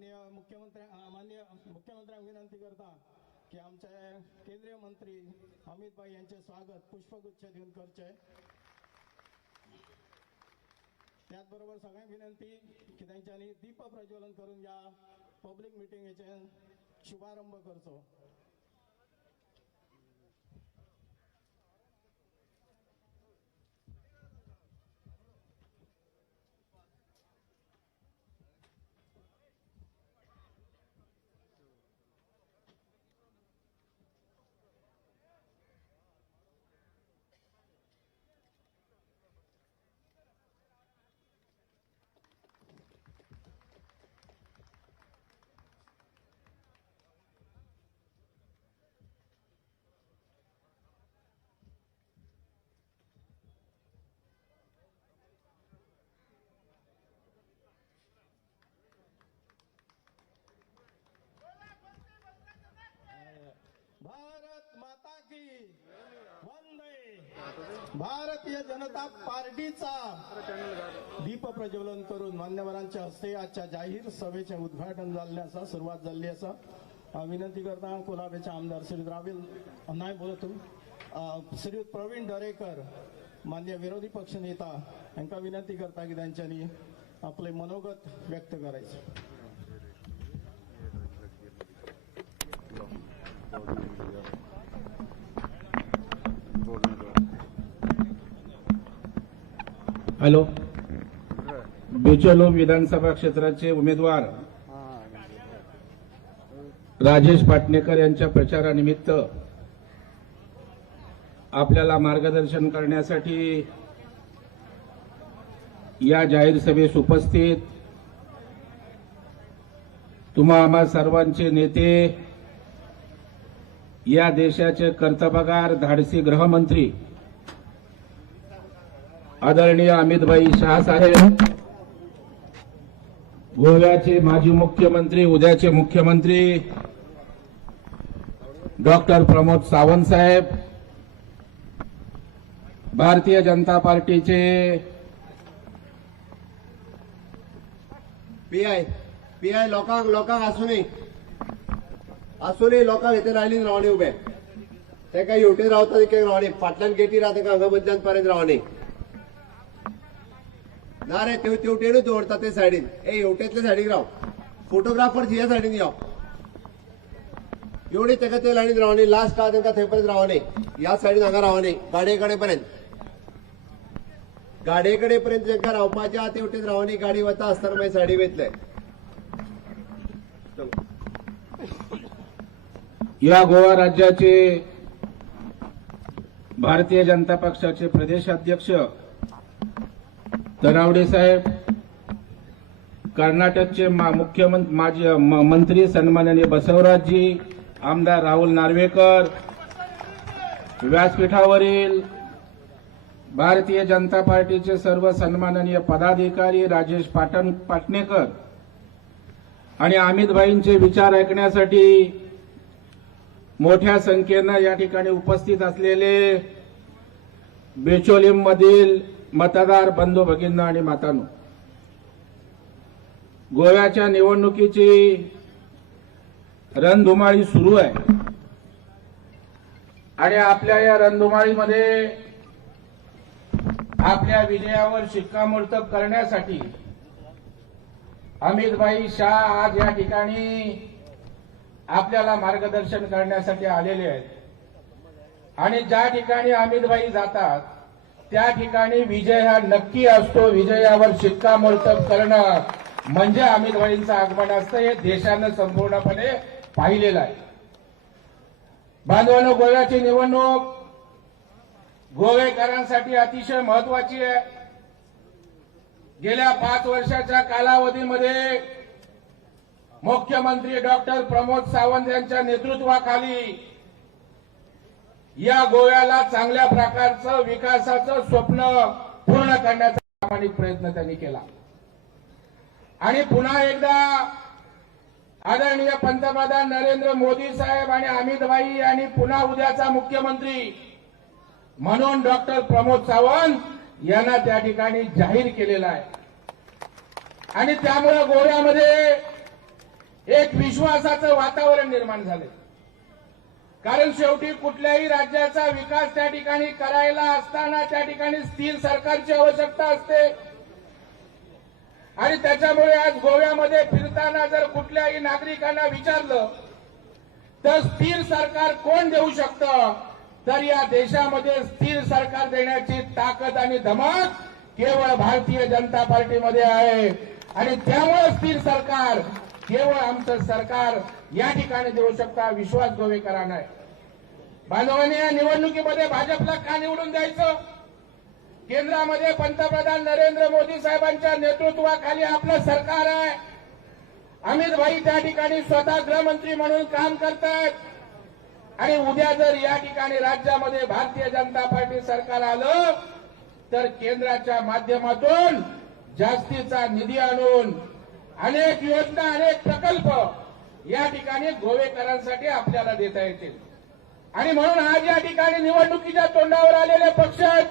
माननीय मुख्यमंत्र्यांना विनंती करता की आमचे केंद्रीय मंत्री अमित भाई यांचे स्वागत पुष्पगुच्छ देऊन करचे। त्याचबरोबर सगळ्यांना विनंती की त्यांच्यानी दीप प्रज्वलन करून या पब्लिक मिटिंगचे शुभारंभ करचो। भारत माता की वंदे। भारतीय जनता पार्टीचा दीप प्रज्वलन करून मान्यवरांच्या हस्ते आजच्या जाहीर सभेचे उद्घाटन झाल्याचा सुरुवात झाली असा विनंती करता कोल्हापूरचे आमदार श्री राविल नाही बोलत श्री प्रवीण दरेकर मान्य विरोधी पक्ष नेता यांना विनंती करता की त्यांच्यानी आपले मनोगत व्यक्त करायचे। हॅलो, बेचलो विधानसभा क्षेत्राचे उमेदवार राजेश पाटणेकर यांच्या प्रचारानिमित्त आपल्याला मार्गदर्शन करण्यासाठी या जाहीर सभेस उपस्थित तुम्हा आम्हा सर्वांचे नेते, या देशाचे कर्तबगार धाडसी गृहमंत्री आदरणीय अमितभाई शाह साहेब, गोव्याचे माजी मुख्यमंत्री उद्याचे मुख्यमंत्री डॉक्टर प्रमोद सावंत साहेब, भारतीय जनता पार्टीचे पीआय लोकांक असूनही लोकांक इथे राहिली रावणे उभे ते काही हेवटेन रावता ते रावणे फाटल्यान गेटी राहता का हांगा पर्यंत रावणे ना रे तेवटेनूच दवरता ते सायडीन हेवटेतल्या सायडीक राव फोटोग्राफर ह्या सायडीन यो एवढी तेका ते लायनीन रावणे लास्ट आहा तांकां थंय पर्यंत रावणे ह्या सायडीन हांगा रावणे गाडये कडेन पर्यंत तांकां रावपाचें आहा तेवटेन रावणे गाडी वता आसतना मागीर सायडी वयतले। या गोवा राज्याचे भारतीय जनता पक्षाचे प्रदेशाध्यक्ष तनावडे साहेब, कर्नाटकचे मुख्यमंत्री माजी मंत्री सन्माननीय बसवराजजी, आमदार राहुल नार्वेकर, व्यासपीठावरील भारतीय जनता पार्टीचे सर्व सन्माननीय पदाधिकारी, राजेश पाटणेकर आणि अमितभाईंचे विचार ऐकण्यासाठी मोठ्या संख्येनं या ठिकाणी उपस्थित असलेले बेचोलीममधील मतदार बंधू भगिनी आणि मातांनो, गोव्याच्या निवडणुकीची रणधुमाळी सुरू आहे आणि आपल्या या रणधुमाळीमध्ये आपल्या विजयावर शिक्कामोर्तब करण्यासाठी अमितभाई शाह आज या ठिकाणी आपल्याला मार्गदर्शन करण्यासाठी आलेले आहेत आणि ज्या ठिकाणी अमितभाई जातात त्या ठिकाणी विजय हा नक्की असतो। विजयावर शिक्कामोर्तब करणं म्हणजे अमितभाईंचं आगमन असतं, हे देशानं संपूर्णपणे पाहिलेलं आहे। बांधवांनो, गोव्याची निवडणूक गोवेकरांसाठी अतिशय महत्वाची आहे। गेल्या 5 वर्षाच्या कालावधीमध्ये मुख्यमंत्री डॉक्टर प्रमोद सावंत यांच्या नेतृत्वाखाली या गोव्याला चांगल्या प्रकारचं विकासाचं स्वप्न पूर्ण करण्याचा प्रामाणिक प्रयत्न त्यांनी केला आणि पुन्हा एकदा आदरणीय पंतप्रधान नरेंद्र मोदी साहेब आणि अमितभाई आणि पुन्हा उद्याचा मुख्यमंत्री म्हणून डॉक्टर प्रमोद सावंत यांना त्या ठिकाणी जाहीर केलेला आहे आणि त्यामुळे गोव्यामध्ये एक विश्वासाचं वातावरण निर्माण झालंय. कारण शेवटी कुठल्याही राज्याचा विकास त्या ठिकाणी करायला असताना त्या ठिकाणी स्थिर सरकारची आवश्यकता असते. आणि त्याच्यामुळे आज गोव्यामध्ये फिरताना जर कुठल्याही नागरिकांना विचारलं तर स्थिर सरकार कोण देऊ शकतं, तर या देशामध्ये स्थिर सरकार देण्याची ताकद आणि धमक केवळ भारतीय जनता पार्टीमध्ये आहे. आणि त्यामुळे स्थिर सरकार केवळ आमचं सरकार या ठिकाणी देऊ शकता, विश्वास गोवेकरांना आहे. बांधवांनी या निवडणुकीमध्ये भाजपला का निवडून द्यायचं? केंद्रामध्ये पंतप्रधान नरेंद्र मोदी साहेबांच्या नेतृत्वाखाली आपलं सरकार आहे. अमित भाई त्या ठिकाणी स्वतः गृहमंत्री म्हणून काम करतायत. आणि उद्या जर या ठिकाणी राज्यामध्ये भारतीय जनता पार्टी सरकार आलं तर केंद्राच्या माध्यमातून जास्तीचा निधी आणून अनेक योजना, अनेक प्रकल्प या ठिकाणी गोवेकरांसाठी आपल्याला देता येतील. आणि म्हणून आज या ठिकाणी निवडणुकीच्या तोंडावर आलेले पक्ष आहेत.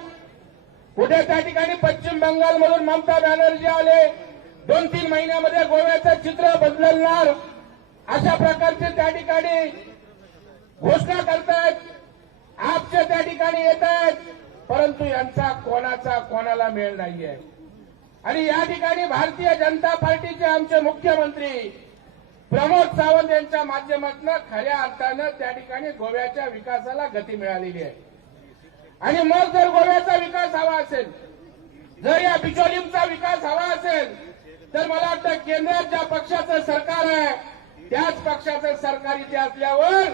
उद्या त्या ठिकाणी पश्चिम बंगालमधून ममता बॅनर्जी आले, 2-3 महिन्यामध्ये गोव्याचं चित्र बदलणार अशा प्रकारचे त्या ठिकाणी घोषणा करतायत. आपचे त्या ठिकाणी येत आहेत, परंतु यांचा कोणाला मेळ नाहीये. आणि या ठिकाणी भारतीय जनता पार्टीचे आमचे मुख्यमंत्री प्रमोद सावंत यांच्या माध्यमातून खऱ्या अर्थानं त्या ठिकाणी गोव्याच्या विकासाला गती मिळालेली आहे. आणि मग जर गोव्याचा विकास हवा असेल, जर या बिचोलीमचा विकास हवा असेल, तर मला वाटतं केंद्रात ज्या पक्षाचं सरकार आहे त्याच पक्षाचं सरकार इथे असल्यावर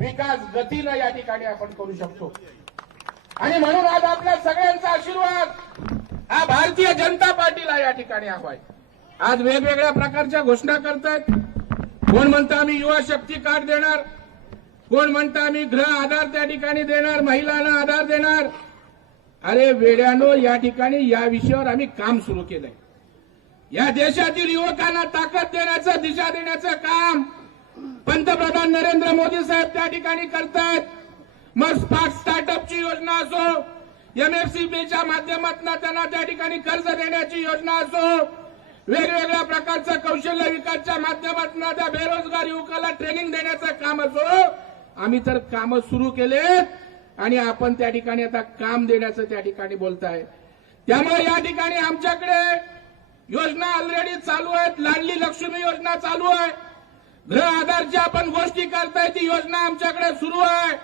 विकास गतीनं या ठिकाणी आपण करू शकतो. आणि म्हणून आज आपल्या सगळ्यांचा आशीर्वाद हा भारतीय जनता पार्टीला या ठिकाणी हवाय. आज वेगवेगळ्या प्रकारच्या घोषणा करतायत. कोण म्हणतं आम्ही युवा शक्ती कार्ड देणार, कोण म्हणतं आम्ही गृह आधार त्या ठिकाणी देणार, महिलांना आधार देणार. अरे वेड्यानो, या ठिकाणी या विषयावर आम्ही काम सुरू केलंय. या देशातील युवकांना ताकद देण्याचं, दिशा देण्याचं काम पंतप्रधान नरेंद्र मोदी साहेब त्या ठिकाणी करतायत. मग स्टार्टअपची योजना असो, एमएफसीबीच्या माध्यमातून त्यांना त्या ठिकाणी कर्ज देण्याची योजना असो, वेगवेगळ्या प्रकारचं कौशल्य विकासच्या माध्यमातून त्या बेरोजगार युवकाला ट्रेनिंग देण्याचं काम असो, आम्ही तर कामं सुरू केलेत आणि आपण त्या ठिकाणी आता काम देण्याचं त्या ठिकाणी बोलताय. त्यामुळे या ठिकाणी आमच्याकडे योजना ऑलरेडी चालू आहेत. लाडली लक्ष्मी योजना चालू आहे. गृह आधारची आपण गोष्टी करताय ती योजना आमच्याकडे सुरू आहे.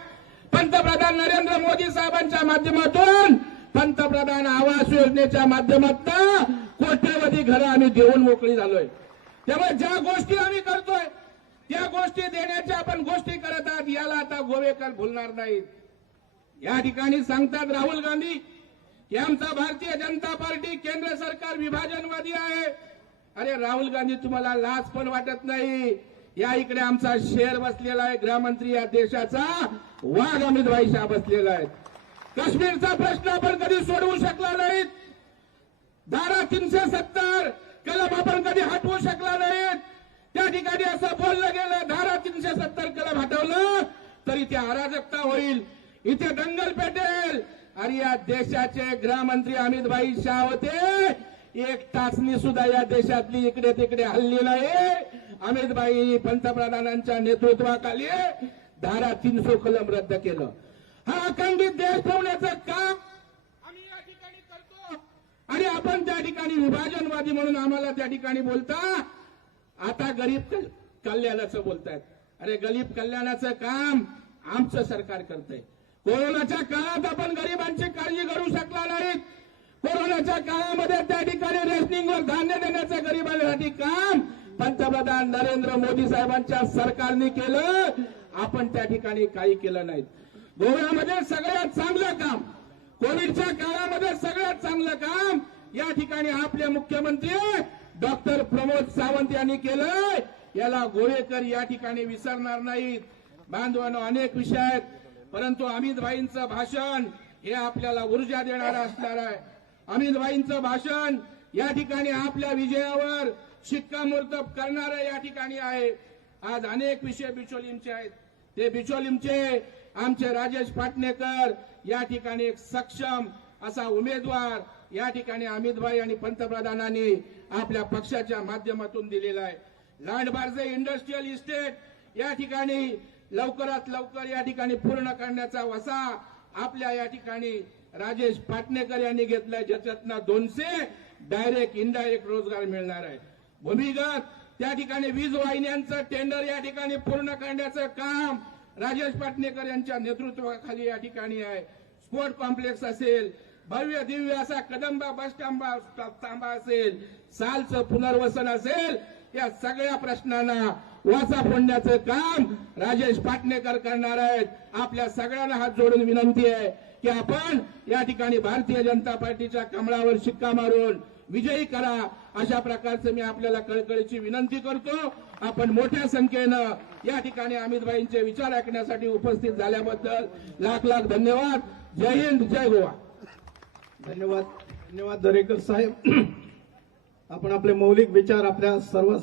पंतप्रधान नरेंद्र मोदी साहेबांच्या माध्यमातून पंतप्रधान आवास योजनेच्या माध्यमातून कोट्यवधी घरं आम्ही देऊन मोकळी झालोय. त्यामुळे ज्या गोष्टी आम्ही करतोय त्या गोष्टी देण्याच्या आपण गोष्टी करत आहात, याला आता गोवेकर भुलणार नाहीत. या ठिकाणी सांगतात राहुल गांधी की आमचा भारतीय जनता पार्टी केंद्र सरकार विभाजनवादी आहे. अरे राहुल गांधी, तुम्हाला लाज पण वाटत नाही? या इकडे आमचा शेर बसलेला आहे, गृहमंत्री या देशाचा वाघ अमित भाई शाह बसलेला आहे. काश्मीरचा प्रश्न आपण कधी सोडवू शकला नाहीत. धारा 370 कलम आपण कधी हटवू शकला नाहीत. त्या ठिकाणी असं बोललं गेलं, धारा 370 कलम हटवलं तर इथे अराजकता होईल, इथे दंगल पेटेल. आणि या देशाचे गृहमंत्री अमित भाई शाह होते. एक टाचणी सुद्धा या देशातली इकडे तिकडे हल्ली नाही. अमित भाई पंतप्रधानांच्या नेतृत्वाखाली धारा 300 कलम रद्द केलं. हा अखंडित देश ठेवण्याचं काम आम्ही या ठिकाणी करतो. आणि आपण त्या ठिकाणी विभाजनवादी म्हणून आम्हाला त्या ठिकाणी बोलता. आता गरीब कल्याणाचं बोलतायत. अरे गरीब कल्याणाचं काम आमचं सरकार करतंय. कोरोनाच्या काळात आपण गरिबांची काळजी करू शकला नाहीत. कोरोनाच्या काळामध्ये त्या ठिकाणी रेशनिंगवर धान्य देण्याचं गरिबांसाठी काम पंतप्रधान नरेंद्र मोदी साहेबांच्या सरकारने केलं. आपण त्या ठिकाणी काही केलं नाही. गोव्यामध्ये सगळ्यात चांगलं काम, कोविडच्या काळामध्ये सगळ्यात चांगलं काम या ठिकाणी आपले मुख्यमंत्री डॉक्टर प्रमोद सावंत यांनी केलंय. याला गोवेकर या ठिकाणी विसरणार नाहीत. बांधवांनो, अनेक विषय आहेत, परंतु अमित भाईंचं भाषण हे आपल्याला ऊर्जा देणारं असणार आहे. अमित भाईंचं भाषण या ठिकाणी आपल्या विजयावर शिक्कामोर्तब करणारं या ठिकाणी आहे. आज अनेक विषय बिचोलीमचे आहेत. ते बिचोलीमचे आमचे राजेश पाटणेकर या ठिकाणी एक सक्षम असा उमेदवार या ठिकाणी अमित भाई आणि पंतप्रधानांनी आपल्या पक्षाच्या माध्यमातून दिलेला आहे. लांडबार्जे इंडस्ट्रीयल इस्टेट या ठिकाणी लवकरात लवकर या ठिकाणी पूर्ण करण्याचा वसा आपल्या या ठिकाणी राजेश पाटणेकर यांनी घेतलाय, ज्याच्यातनं 200 डायरेक्ट इनडायरेक्ट रोजगार मिळणार आहे. भूमिगत त्या ठिकाणी वीज वाहिन्यांचं टेंडर या ठिकाणी पूर्ण करण्याचं काम राजेश पाटणेकर यांच्या नेतृत्वाखाली या ठिकाणी आहे. स्पोर्ट कॉम्प्लेक्स असेल, भव्य दिव्य असा कदंबा बस तांबा असेल, सालचं पुनर्वसन असेल, या सगळ्या प्रश्नांना वाचा फोडण्याचं काम राजेश पाटणेकर करणार आहेत. आपल्या सगळ्यांना हात जोडून विनंती आहे की आपण या ठिकाणी भारतीय जनता पार्टीच्या कमळावर शिक्का मारून विजयी करा, अशा प्रकारचं मी आपल्याला कळकळीची विनंती करतो. आपण मोठ्या संख्येनं या ठिकाणी अमितभाईंचे विचार ऐकण्यासाठी उपस्थित झाल्याबद्दल लाख लाख धन्यवाद. जय हिंद, जय गोवा. धन्यवाद दरेकर साहेब. आपण आपले मौलिक विचार आपल्या सर्व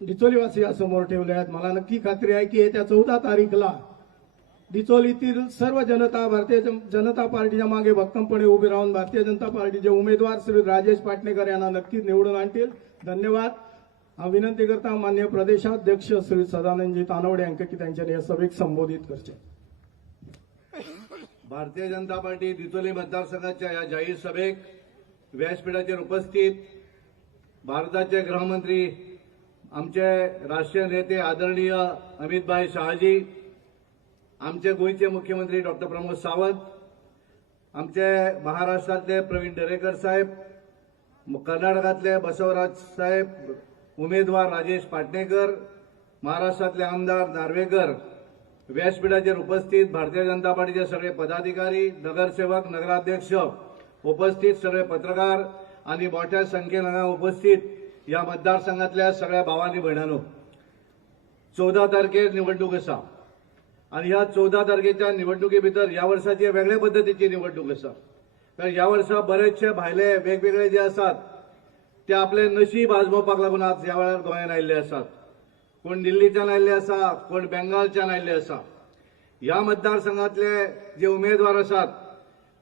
डिचोलीवासियांसमोर ठेवले आहेत. मला नक्की खात्री आहे की येत्या 14 तारीखला डिचोलीतील सर्व जनता भारतीय जनता पार्टीच्या मागे भक्कमपणे उभी राहून भारतीय जनता पार्टीचे उमेदवार श्री राजेश पाटणेकर यांना नक्की निवडून आणतील. धन्यवाद. विनंती करता मान्य प्रदेशाध्यक्ष श्री सदानंदजी तानवडे यांना की त्यांच्या या सभेक संबोधित करचे. भारतीय जनता पार्टी दिचोली मतदारसंघाच्या या जाहीर सभेक व्यासपीठाचेर उपस्थित भारताचे गृहमंत्री आमचे राष्ट्रीय नेते आदरणीय अमितभाई शहाजी, आमचे गोयचे मुख्यमंत्री डॉक्टर प्रमोद सावंत, आमचे महाराष्ट्रातले प्रवीण दरेकर साहेब, कर्नाटकातले बसवराज साहेब, उमेदवार राजेश पाटणेकर, महाराष्ट्रातले आमदार नार्वेकर, व्यासपीठाचेर उपस्थित भारतीय जनता पार्टीचे सगळे पदाधिकारी, नगरसेवक, नगराध्यक्ष, उपस्थित सगळे पत्रकार आणि मोठ्या संख्येन हांगा उपस्थित या मतदारसंघातल्या सगळ्या भावांनी भयणांनो, 14 तारखेर निवडणूक आसा आणि ह्या 14 तारखेच्या निवडणुकी भितर ह्या वर्साची वेगळ्या पद्धतीची निवडणूक आसा. कारण ह्या वर्सा बरेचशे भायले वेगवेगळे जे आसात ते आपले नशीब आजमावपाक लागून आज ह्या वेळार गोंयांत आयिल्ले आसात. कोण दिल्लीच्यान आयिल्ले आसा, कोण बेंगालच्यान आयिल्ले आसा. ह्या मतदारसंघातले जे उमेदवार आसात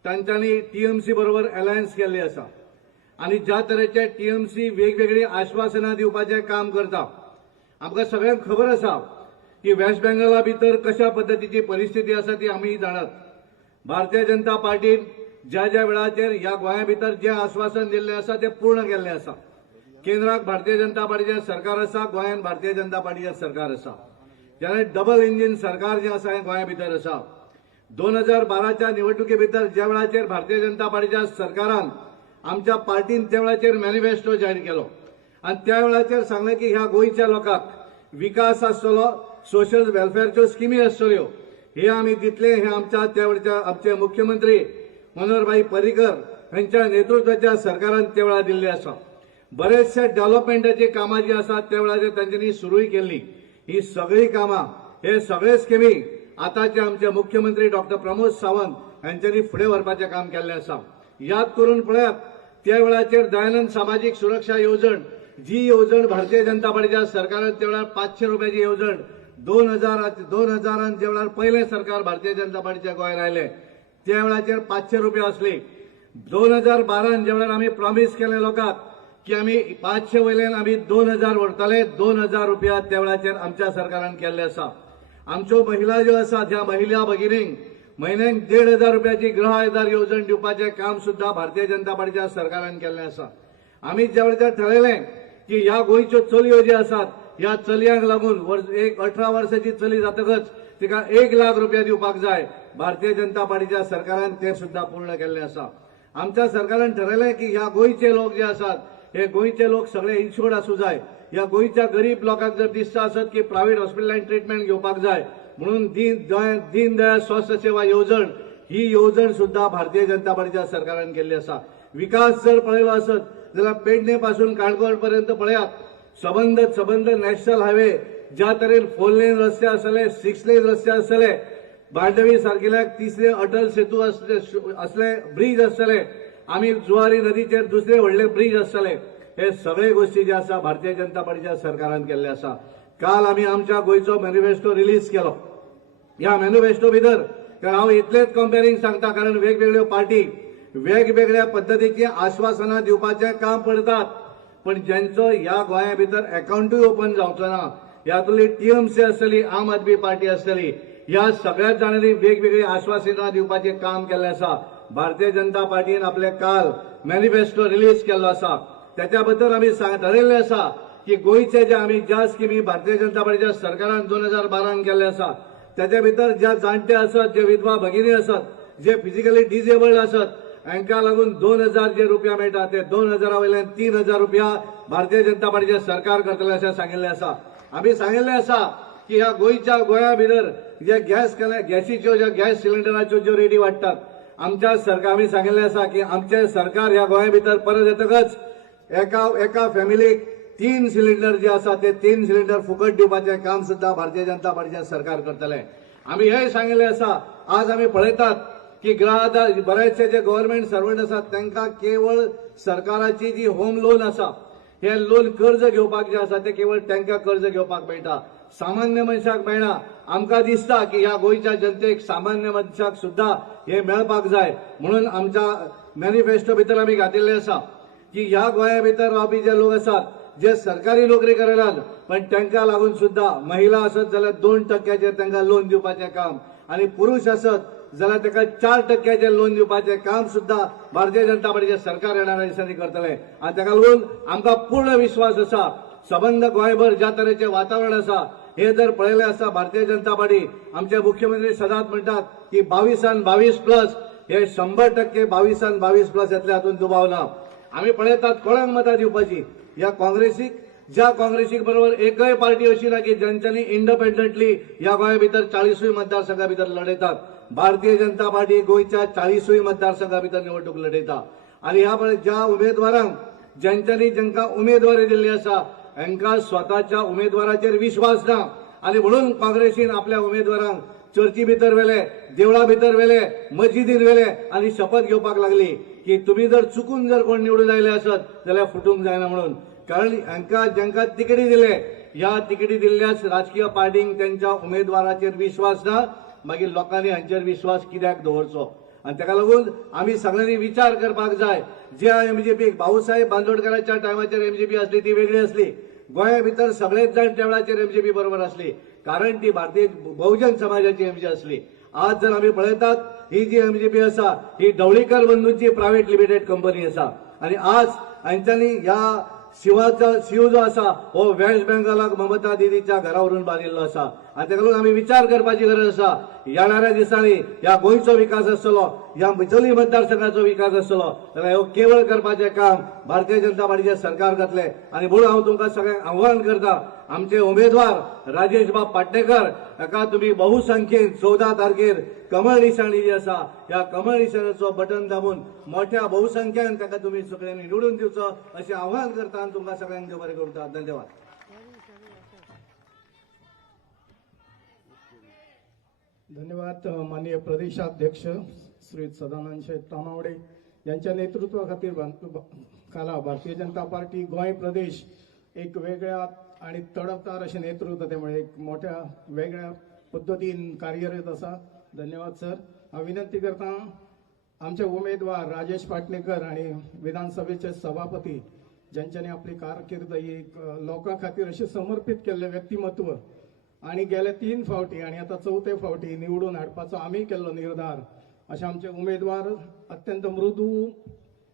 तांच्यांनी टीएमसी बरोबर अलायन्स केल्ली आसा आणि ज्या तरेचे टीएमसी वेगवेगळी आश्वासनां दिवपाचें काम करता. आमकां सगळ्यांक खबर आसा की वेस्ट बेंगॉला भितर कशा पद्धतीची परिस्थिती आसा ती आमी जाणात. भारतीय जनता पार्टीन ज्या ज्या वेळाचेर ह्या गोंया भितर जे आश्वासन दिल्लें आसा ते पूर्ण केल्लें आसा. केंद्राक भारतीय जनता पार्टीचें सरकार आसा, गोंयांत भारतीय जनता पार्टीचें सरकार आसा. जाल्यार डबल इंजिन सरकार जें आसा हें गोंया भितर आसा. 2012च्या निवडणुके भितर ज्या वेळाचेर भारतीय जनता पार्टीच्या सरकारान आमच्या पार्टीन त्या वेळाचेर मॅनिफेस्टो जाहीर केलो आणि त्या वेळाचेर सांगलें की ह्या गोंयच्या लोकांक विकास आसतलो, सोशल वेलफेअरच्यो स्किमी आसतल्यो, हे आमी दितले. हे आमच्या त्या वेळच्या आमचे मुख्यमंत्री मनोहरभाई पर्रीकर हांच्या नेतृत्वाच्या सरकारान त्या वेळार दिल्ले आसा. बरेचशे डेव्हलपमेंटाची कामां जी आसात त्या वेळाचेर तांच्यांनी सुरूय केल्ली. ही सगळी कामां, हे सगळे स्किमी आताचे आमचे मुख्यमंत्री डॉक्टर प्रमोद सावंत हांच्यांनी फुडें व्हरपाचें काम केल्लें आसा. याद करून पळयात, त्या वेळाचेर दयानंद सामाजीक सुरक्षा येवजण, जी येवजण भारतीय जनता पार्टीच्या सरकारान त्या वेळार 500 रुपयाची येवजण 2000 ज्या वेळार पयलें सरकार भारतीय जनता पार्टीच्या गोंयांत आयलें त्या वेळाचेर 500 रुपया आसली. 2012 ज्या वेळार आमी प्रॉमिस केलें लोकांक की आमी 500 वयल्यान आमी 2000 व्हरतले, 2000 रुपया त्या वेळाचेर आमच्या सरकारान केल्ले आसा. आमच्यो महिला ज्यो आसात ह्या महिला भगिनींक म्हयन्याक 1,500 रुपयाची गृह आधार येवजण दिवपाचें काम सुद्धा भारतीय जनता पार्टीच्या सरकारान केल्लें आसा. आमी ज्या वेळाचेर ठरयलें की ह्या गोंयच्यो चलयो ज्यो आसात ह्या चलयांक लागून एक 18 वर्साची चली जातकच तिका 1 लाख रुपया दिवपाक जाय. भारतीय जनता पार्टीच्या सरकारान ते सुद्धा पूर्ण केल्लें आसा. आमच्या सरकारान ठरयलें की ह्या गोंयचे लोक जे आसात हे गोंयचे लोक सगळे इन्शुर्ड आसूं जाय. ह्या गोंयच्या गरीब लोकांक जर दिसता आसत की प्रायव्हेट हॉस्पिटलांनी ट्रिटमेंट घेवपाक जाय म्हणून दीनदयाळ स्वास्थ्य सेवा येवजण ही येवजण सुद्धा भारतीय जनता पार्टीच्या सरकारान केल्ली आसा. विकास जर पळयलो आसत जाल्यार पेडणे पासून काणकोण पर्यंत पळयात, सबंद नॅशनल हायवे ज्या तरेन 4 लेन रस्ते आसले, 6 लेन रस्ते आसले, बांडवी सारकेल्या 3रे अटल सेतू असले ब्रिज आसतले, आमी जुवारी नदीचेर 2रे व्हडले ब्रिज आसतले. हे सगळे गोष्टी जे आसा भारतीय जनता पार्टीच्या सरकारान केल्ले आसा. काल आमी आमच्या गोंयचो मॅनिफेस्टो रिलीज केलो. ह्या मॅनिफेस्टो भितर हांव इतलेच कंपेरिंग सांगता कारण वेगवेगळ्यो पार्टी वेगवेगळ्या पद्धतीची आश्वासनां दिवपाचें काम करतात. पण ज्यांचं ह्या गोंया भितर अकाउंटूय ओपन जावचो ना, ह्यातली टीएमसी आसतली, आम आदमी पार्टी आसतली, ह्या सगळ्याच जाणांनी वेगवेगळी आश्वासनां दिवपाचें काम केल्लें आसा. भारतीय जनता पार्टीन आपले काल मॅनिफेस्टो रिलीज केल्लो आसा. त्याच्या बद्दल आमी थारायल्लें आसा की गोंयचे जे आमी ज्या स्किमी भारतीय जनता पार्टीच्या सरकारान 2012 केल्ले आसा, त्याच्या भितर ज्या जाणटे आसत, जे विधवा भगिनी आसत, जे फिजिकली डिसेबल्ड आसत, हांकां लागून 2000 जे रुपया मेळटा ते 2000 वयल्यान 3000 रुपया भारतीय जनता पार्टीचे सरकार करतले अशें सांगिल्लें आसा. आमी सांगिल्लें आसा की ह्या गोंया भितर जे गॅसीच्यो ज्या गॅस सिलिंडराच्यो ज्यो रेटी वाडटात, आमच्या सरकार आमी सांगिल्लें आसा की आमचे सरकार ह्या गोंया भितर परत येतकच एका फॅमिलीक 3 सिलिंडर जे आसा ते 3 सिलिंडर फुकट दिवपाचें काम सुद्धा भारतीय जनता पार्टीचे सरकार करतले. आमी हेय सांगिल्लें आसा. आज आमी पळयतात की बरेचशे जे गव्हर्नमेंट सर्वंट आसात तांकां केवळ सरकाराची जी होम लोन आसा, हे लोन कर्ज घेवपाक जे आसा ते केवळ तांकां कर्ज घेवपाक मेळटा, सामान्य मनशाक मेळना. आमकां दिसता की ह्या गोंयच्या जनतेक सामान्य मनशाक सुद्धा हे मेळपाक जाय. म्हणून आमच्या मॅनिफेस्टो भितर आमी घातिल्लें आसा की ह्या गोंया भितर रावपी जे लोक आसात, जे सरकारी नोकरी करनात पण तांकां लागून सुद्धा महिला आसत जाल्यार 2% तांकां लोन दिवपाचें काम, आणि पुरुष आसत जाल्यार ताका 4% लोन दिवपाचें काम सुद्धा भारतीय जनता पार्टीचे सरकार येणाऱ्या दिसांनी करतले. आनी ताका लागून आमकां पूर्ण विश्वास आसा सबंद गोंयभर ज्या तरेचें वातावरण आसा हे जर पळयलें आसा भारतीय जनता पार्टी, आमचे मुख्यमंत्री सदांच म्हणटात की 22+22 हे 100% 22+22 येतले, हातून दुबाव ना. आमी पळयतात कोणाक मतां दिवपाची. ह्या काँग्रेसीक बरोबर एकय पार्टी अशी ना की ज्यांच्यांनी इंडिपेंडंटली ह्या गोंया भितर 40 मतदारसंघा भितर लढयतात. भारतीय जनता पार्टी गोंयच्या 40 मतदारसंघा भितर निवडणूक लढयता. आणि ह्या ज्या उमेदवारांक ज्यांकां उमेदवारी दिल्ली आसा हांकां स्वताच्या उमेदवाराचेर विश्वास ना, आणि म्हणून काँग्रेसीन आपल्या उमेदवारांक चर्ची भितर व्हेले, देवळा भितर व्हेले, मस्जिदीन व्हेले आणि शपथ घेवपाक लागली की तुम्ही जर चुकून जर कोण निवडून आयले आसत जाल्यार फुटूंक जायना म्हणून. कारण ज्यांकां तिकेटी दिले, ह्या तिकेटी दिल्ल्याच राजकीय पार्टींक त्यांच्या उमेदवाराचेर विश्वास ना, मागीर लोकांनी हांचेर विश्वास कित्याक दवरचो. आणि ताका लागून आमी सगळ्यांनी विचार करपाक जाय. ज्या एमजीपीक भाऊसाहेब बांदोडकरांच्या टायमाचेर एमजीपी आसली ती वेगळी आसली. गोंया भितर सगळेच जाण त्या वेळाचेर एमजीपी बरोबर आसली, कारण ती भारतीय बहुजन समाजाची एमजी आसली. आज जर आमी पळयतात ही जी एमजीपी आसा ही ढवळीकर बंधूंची प्रायव्हेट लिमिटेड कंपनी आसा, आणि आज हांच्यांनी ह्या शिव जो आसा हो वेस्ट बेंगॉलाक ममता दिदीच्या घरा व्हरून बांदिल्लो आसा. आणि ताका लागून आमी विचार करपाची गरज आसा. येणाऱ्या दिसांनी ह्या गोंयचो विकास आसतलो, ह्या बिचोली मतदारसंघाचो विकास आसतलो जाल्यार हो केवळ करपाचें काम भारतीय जनता पार्टीचे सरकार करतले. आणि म्हणून हांव तुमकां सगळ्यांक आव्हान करता, आमचे उमेदवार राजेश बाब पाटणेकर हाका तुम्ही बहुसंख्येन 14 तारखेर कमळ निशाणी जी आसा ह्या कमळ निशाणीचो बटन दाबून मोठ्या बहुसंख्येन ताका तुम्ही सगळ्यांनी निवडून दिवचो अशें आव्हान करता. आणि तुमकां सगळ्यांक देव बरें करता. धन्यवाद. धन्यवाद. माननीय प्रदेशाध्यक्ष श्री सदानंद शेठ तानावडे यांच्या नेतृत्वाखातीर काला भारतीय जनता पार्टी गोंय प्रदेश एक वेगळ्या आणि तडफदार असे नेतृत्व, त्यामुळे एक मोठ्या वेगळ्या पद्धतीन कार्यरत असा. धन्यवाद सर. हांव विनंती करता आमचे उमेदवार राजेश पाटणेकर आणि विधानसभेचे सभापती ज्यांच्यानी आपली कारकीर्द ही लोकां खातीर अशी समर्पित केल्ले व्यक्तिमत्व, आणि गेले 3 फावटी आणि आता 4थ्या फावटी निवडून हाडपाचो आमी केल्लो निर्धार, असे आमचे उमेदवार अत्यंत मृदू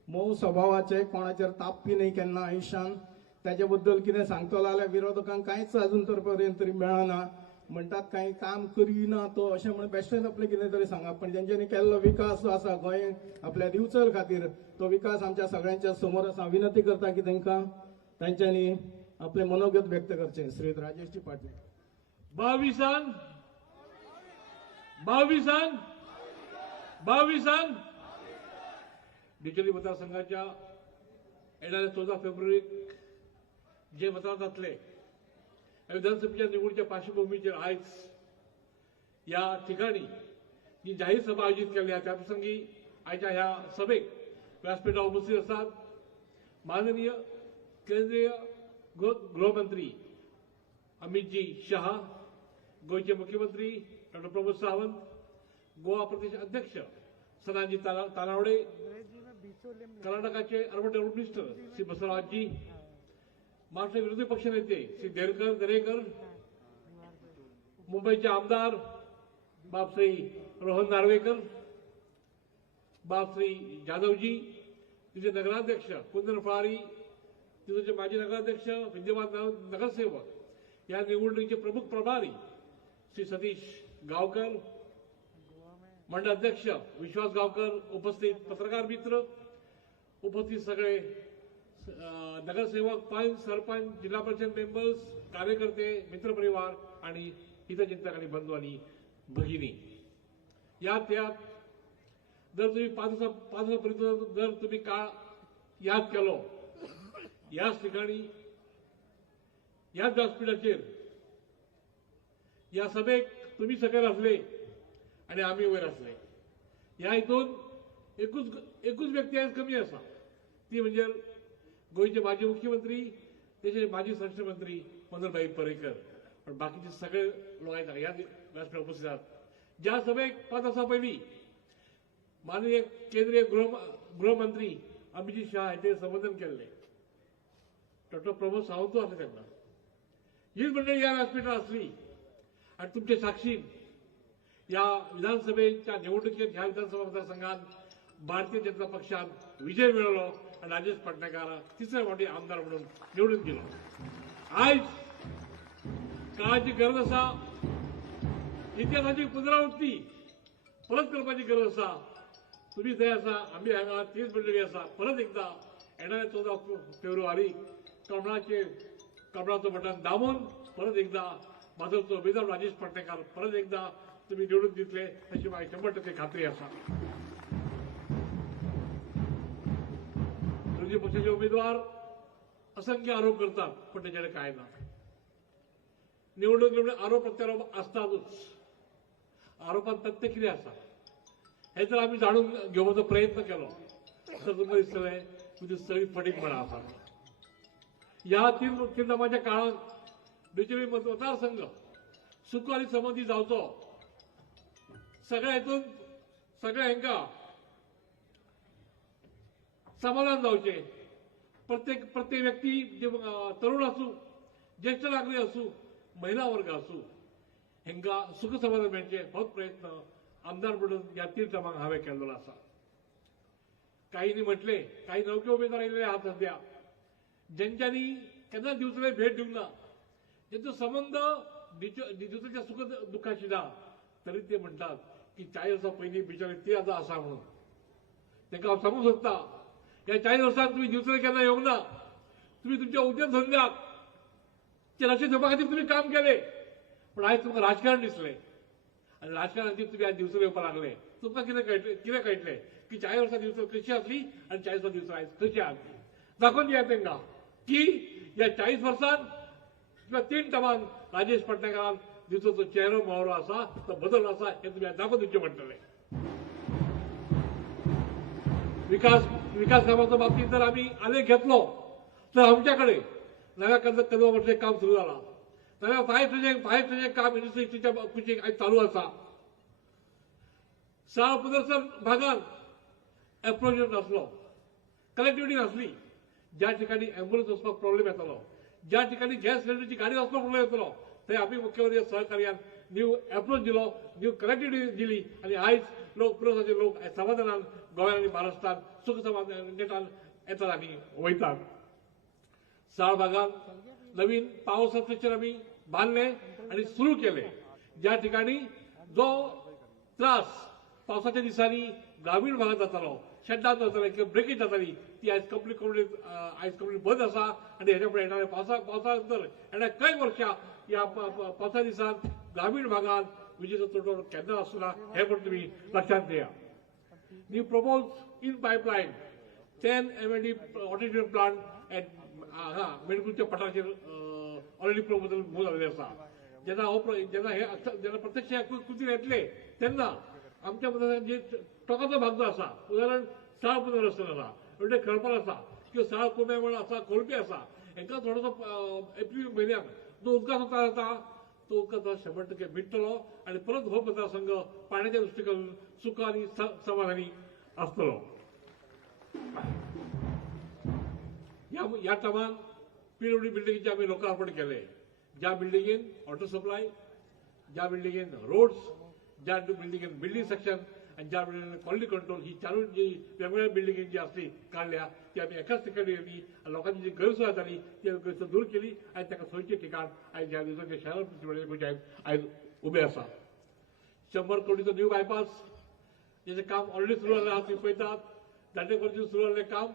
मोव स्वभावाचे, कोणाचेर तापपी नाही केन्ना आयुश्यान. त्याच्या बद्दल कितें सांगतलो जाल्यार विरोधकांक कांयच अजून तर पर्यंत तरी मेळना. म्हणटात काही काम करिना तो अशें म्हणून बेश्टेच आपले कितें तरी सांगप, पण जेंच्यांनी केल्लो विकास जो आसा गोंय आपल्या दिवचल खातीर तो विकास आमच्या सगळ्यांच्या समोर आसा. विनंती करता की तांकां तांच्यांनी आपले मनोगत व्यक्त करचे. श्री राजेशजी पाटील. 22 बिचोली मतदारसंघाच्या येणाऱ्या 14 फेब्रुवारी जे मतदार जातले विधानसभेच्या निवडीच्या पार्श्वभूमीचेर आयज या ठिकाणी जी जाहीर सभा आयोजित केली आहे त्या प्रसंगी आयच्या ह्या सभेक व्यासपीठार उपस्थित असतात माननीय केंद्रीय गृहमंत्री अमितजी शहा, गोयचे मुख्यमंत्री डॉ प्रमोद सावंत, गोवा प्रदेश अध्यक्ष सदानंदजी तानावडे, कर्नाटकाचे urban development minister Shri Basavarajji, Maharashtra विरोधी पक्षनेते श्री दरेकर, मुंबईचे आमदार बापश्री रोहन नार्वेकर, बापश्री जाधवजी, तिचे नगराध्यक्ष कुंदन फळारी, तिथे माजी नगराध्यक्ष, विद्यमान नगरसेवक, या निवडणुकीचे प्रमुख प्रभारी श्री सतीश गावकर, मंडळ अध्यक्ष विश्वास गावकर, उपस्थित पत्रकार मित्र, उपस्थित सगळे नगरसेवक, पंच, सरपंच, जिल्हा परिषद मेंबर्स, कार्यकर्ते, मित्रपरिवार आणि हितचिंतक आणि बंधू आणि भगिनी, यात जर तुम्ही पाच दिवसापर्यंत जर तुम्ही काळ याद केलो, याच ठिकाणी याच व्यासपीठाचेर या सभेक तुम्ही सकयल असले आणि आम्ही वयर असले. ह्या हितून एकूच व्यक्ती आज कमी असा, ती म्हणजे गोयचे माजी मुख्यमंत्री, त्याचे माजी संरक्षण मंत्री मनोहरभाई पर्रीकर. पण बाकीचे सगळे लोक आहेत या व्यासपीठावर उपस्थित आहेत. ज्या सभेक 5 दिवसांपयलीं माननीय केंद्रीय गृहमंत्री अमित शाह हांचे संबोधन केल्ले, डॉक्टर प्रमोद सावंत असले तेन्ना हीच मंडळी या व्यासपीठार असली आणि तुमचे साक्षीन या विधानसभेच्या निवडणुकीत ह्या विधानसभा मतदारसंघात भारतीय जनता पक्षान विजय मिळवलो आणि राजेश पाटणेकार तिसरे फावटी आमदार म्हणून निवडून गेलो. आज काळाची गरज असा, इतिहासाची पुनरावृत्ती परत करपाची गरज असा. तुम्ही थंय आसा, आम्ही हांगा, तीच मंडळी आसा. परत एकदा येणाऱ्या 14 फेब्रुवारी कमळाचं बटन दाबून परत एकदा भाजपचो उमेदवार राजेश पाटणेकार परत एकदा तुम्ही निवडून दितले अशी माझी 100% खात्री असा. विरोधी पक्षाचे उमेदवार असंख्य आरोप करतात, पण त्याच्याकडे काय ना. निवडणूक आरोप प्रत्यारोप असतातच. आरोपात तथ्य कितें आसा हे जर आम्ही जाणून घेवपाचो प्रयत्न केलो तर तुमकां दिसतलें तुजी सगळी फटीक म्हणा आसा. ह्या तीन नामाच्या काळात बिचोली मतदारसंघ सुख आणि समृद्धी जावचो, सगळ्या हितून सगळ्या हांकां समाधान जावचे. प्रत्येक व्यक्ती तरुण असू, ज्येष्ठ नागरिक असू, महिला वर्ग असू, हांकां सुख समाधान मेळचे होच प्रयत्न आमदार म्हणून या 3 टर्माक हांवें केल्लो आसा. काहींनी म्हटले, काही नवखे उमेदवार आयिल्ले आहात सध्या, ज्यांच्यांनी केन्ना दिवचले भेट दिवंक ना, ज्यांचो संबंध दिवचल्या सुख दुःखाशी ना, तरी ते म्हणतात की 40 वर्सां पयलीं बिचारे ते आतां आसा म्हणून. तांकां हांव सांगूंक सोदता, ह्या 40 वर्सांत तुमी दिवचले केन्ना येवंक ना. तुम्ही तुमच्या उद्योग धंद्याक ते लक्ष दिवपा खातीर तुम्ही काम केले, पण आयज तुमकां राजकारण दिसलें आणि राजकारणाची तुम्ही आज दिवचले येवपाक लागले. तुमकां कितें कळटलें की 40 वर्सां दिवचल कशी आसली आणि 40 वर्सां दिवचल आयज कशी आसली. दाखोवन दिया तांकां की ह्या 40 वर्सांत किंवा 3 टर्मान राजेश पाटणेकारान दिवचो चेहरो मोहरो आसा तो बदल आसा हे तुम्ही दाखोवन दिवचें पडटलें. विकास कामाच्या बाबतीत जर आम्ही आलेख घेतलो तर आमच्याकडे नव्या कदमावरचें काम सुरू झाला. नव्या फायर काम इंडस्ट्रीच्या कुशीक आज चालू आसा. शाळा प्रदर्शन भागात एप्रोच नासलो, कनेक्टिव्हिटी नासली. ज्या ठिकाणी अँब्युलन्स वचपाक प्रॉब्लेम येतालो, ज्या ठिकाणी गॅस सिलिंडरची गाडी वचपाक प्रॉब्लेम येतालो, थंय आम्ही मुख्यमंत्री सहकार्यान न्यू एप्रोच दिलो, न्यू कनेक्टिव्हिटी दिली आणि आयज प्रवासाचे लोक समाधानान गोंयांत आणि महाराष्ट्रात सुख समाधान नेटान येतात आणि वयतात. साळ भागात नवीन पॉवर सबस्टेशन आम्ही बांधले आणि सुरू केले. ज्या ठिकाणी जो त्रास पावसाच्या दिसांनी ग्रामीण भागात जातालो, शटडाऊन जाताले किंवा ब्रेकेज जाताली, ती आयज कंप्लीट बंद आसा आणि ह्याच्या पुढे येणाऱ्या पावसानंतर येणाऱ्या काही वर्षा या पावसा दिसांत ग्रामीण भागात विजेचो तोटो केन्ना आसना हे पण तुम्ही लक्षात घेया. New propose in pipeline 10 MLD water treatment plant at मेडकुलच्या पठाराचेर ऑलरेडी प्रपोजल मूव जाल्लें आसा. जेन्ना प्रत्यक्ष कृतीन येतले तेन्ना आमच्या मतान जे टोकाचो भाग जो आसा, उदाहरण साळ पुनर्वसन आसा, म्हणजे खळपण आसा किंवा साळ कुंभे आसा, खोलपी आसा, हांकां थोडोसो एप्रिल म्हयन्याक जो उदकाचो त्रास जाता तो उदकाचो 100% मिटतलो आणि परत हो मतदारसंघ पाण्याच्या दृष्टिकोन सुख आणि समाधानी आसतलो. या टर्मान PWD बिल्डिंगचे आम्ही लोकार्पण केले. ज्या बिल्डिंगेन वॉटर सप्लाय, ज्या बिल्डिंगेन रोड्स, ज्या बिल्डिंगेन बिल्डिंग सेक्शन आणि ज्या बिल्डिंगेन क्वालिटी कंट्रोल ही चालू जी वेगवेगळ्या बिल्डिंगेन जी असली काढल्या ती आम्ही एकाच ठिकाणी केली. लोकांची जी गैरसोय झाली ती गैरसोय दूर केली आणि त्या सोयीचे ठिकाण आज ज्या दिवसाचे शहर आज उभे असा. 100 कोटीचं न्यू बायपास याचे काम ऑलरेडी सुरू झालं. आज पळयतात दांडेपरची सुरू झालेले काम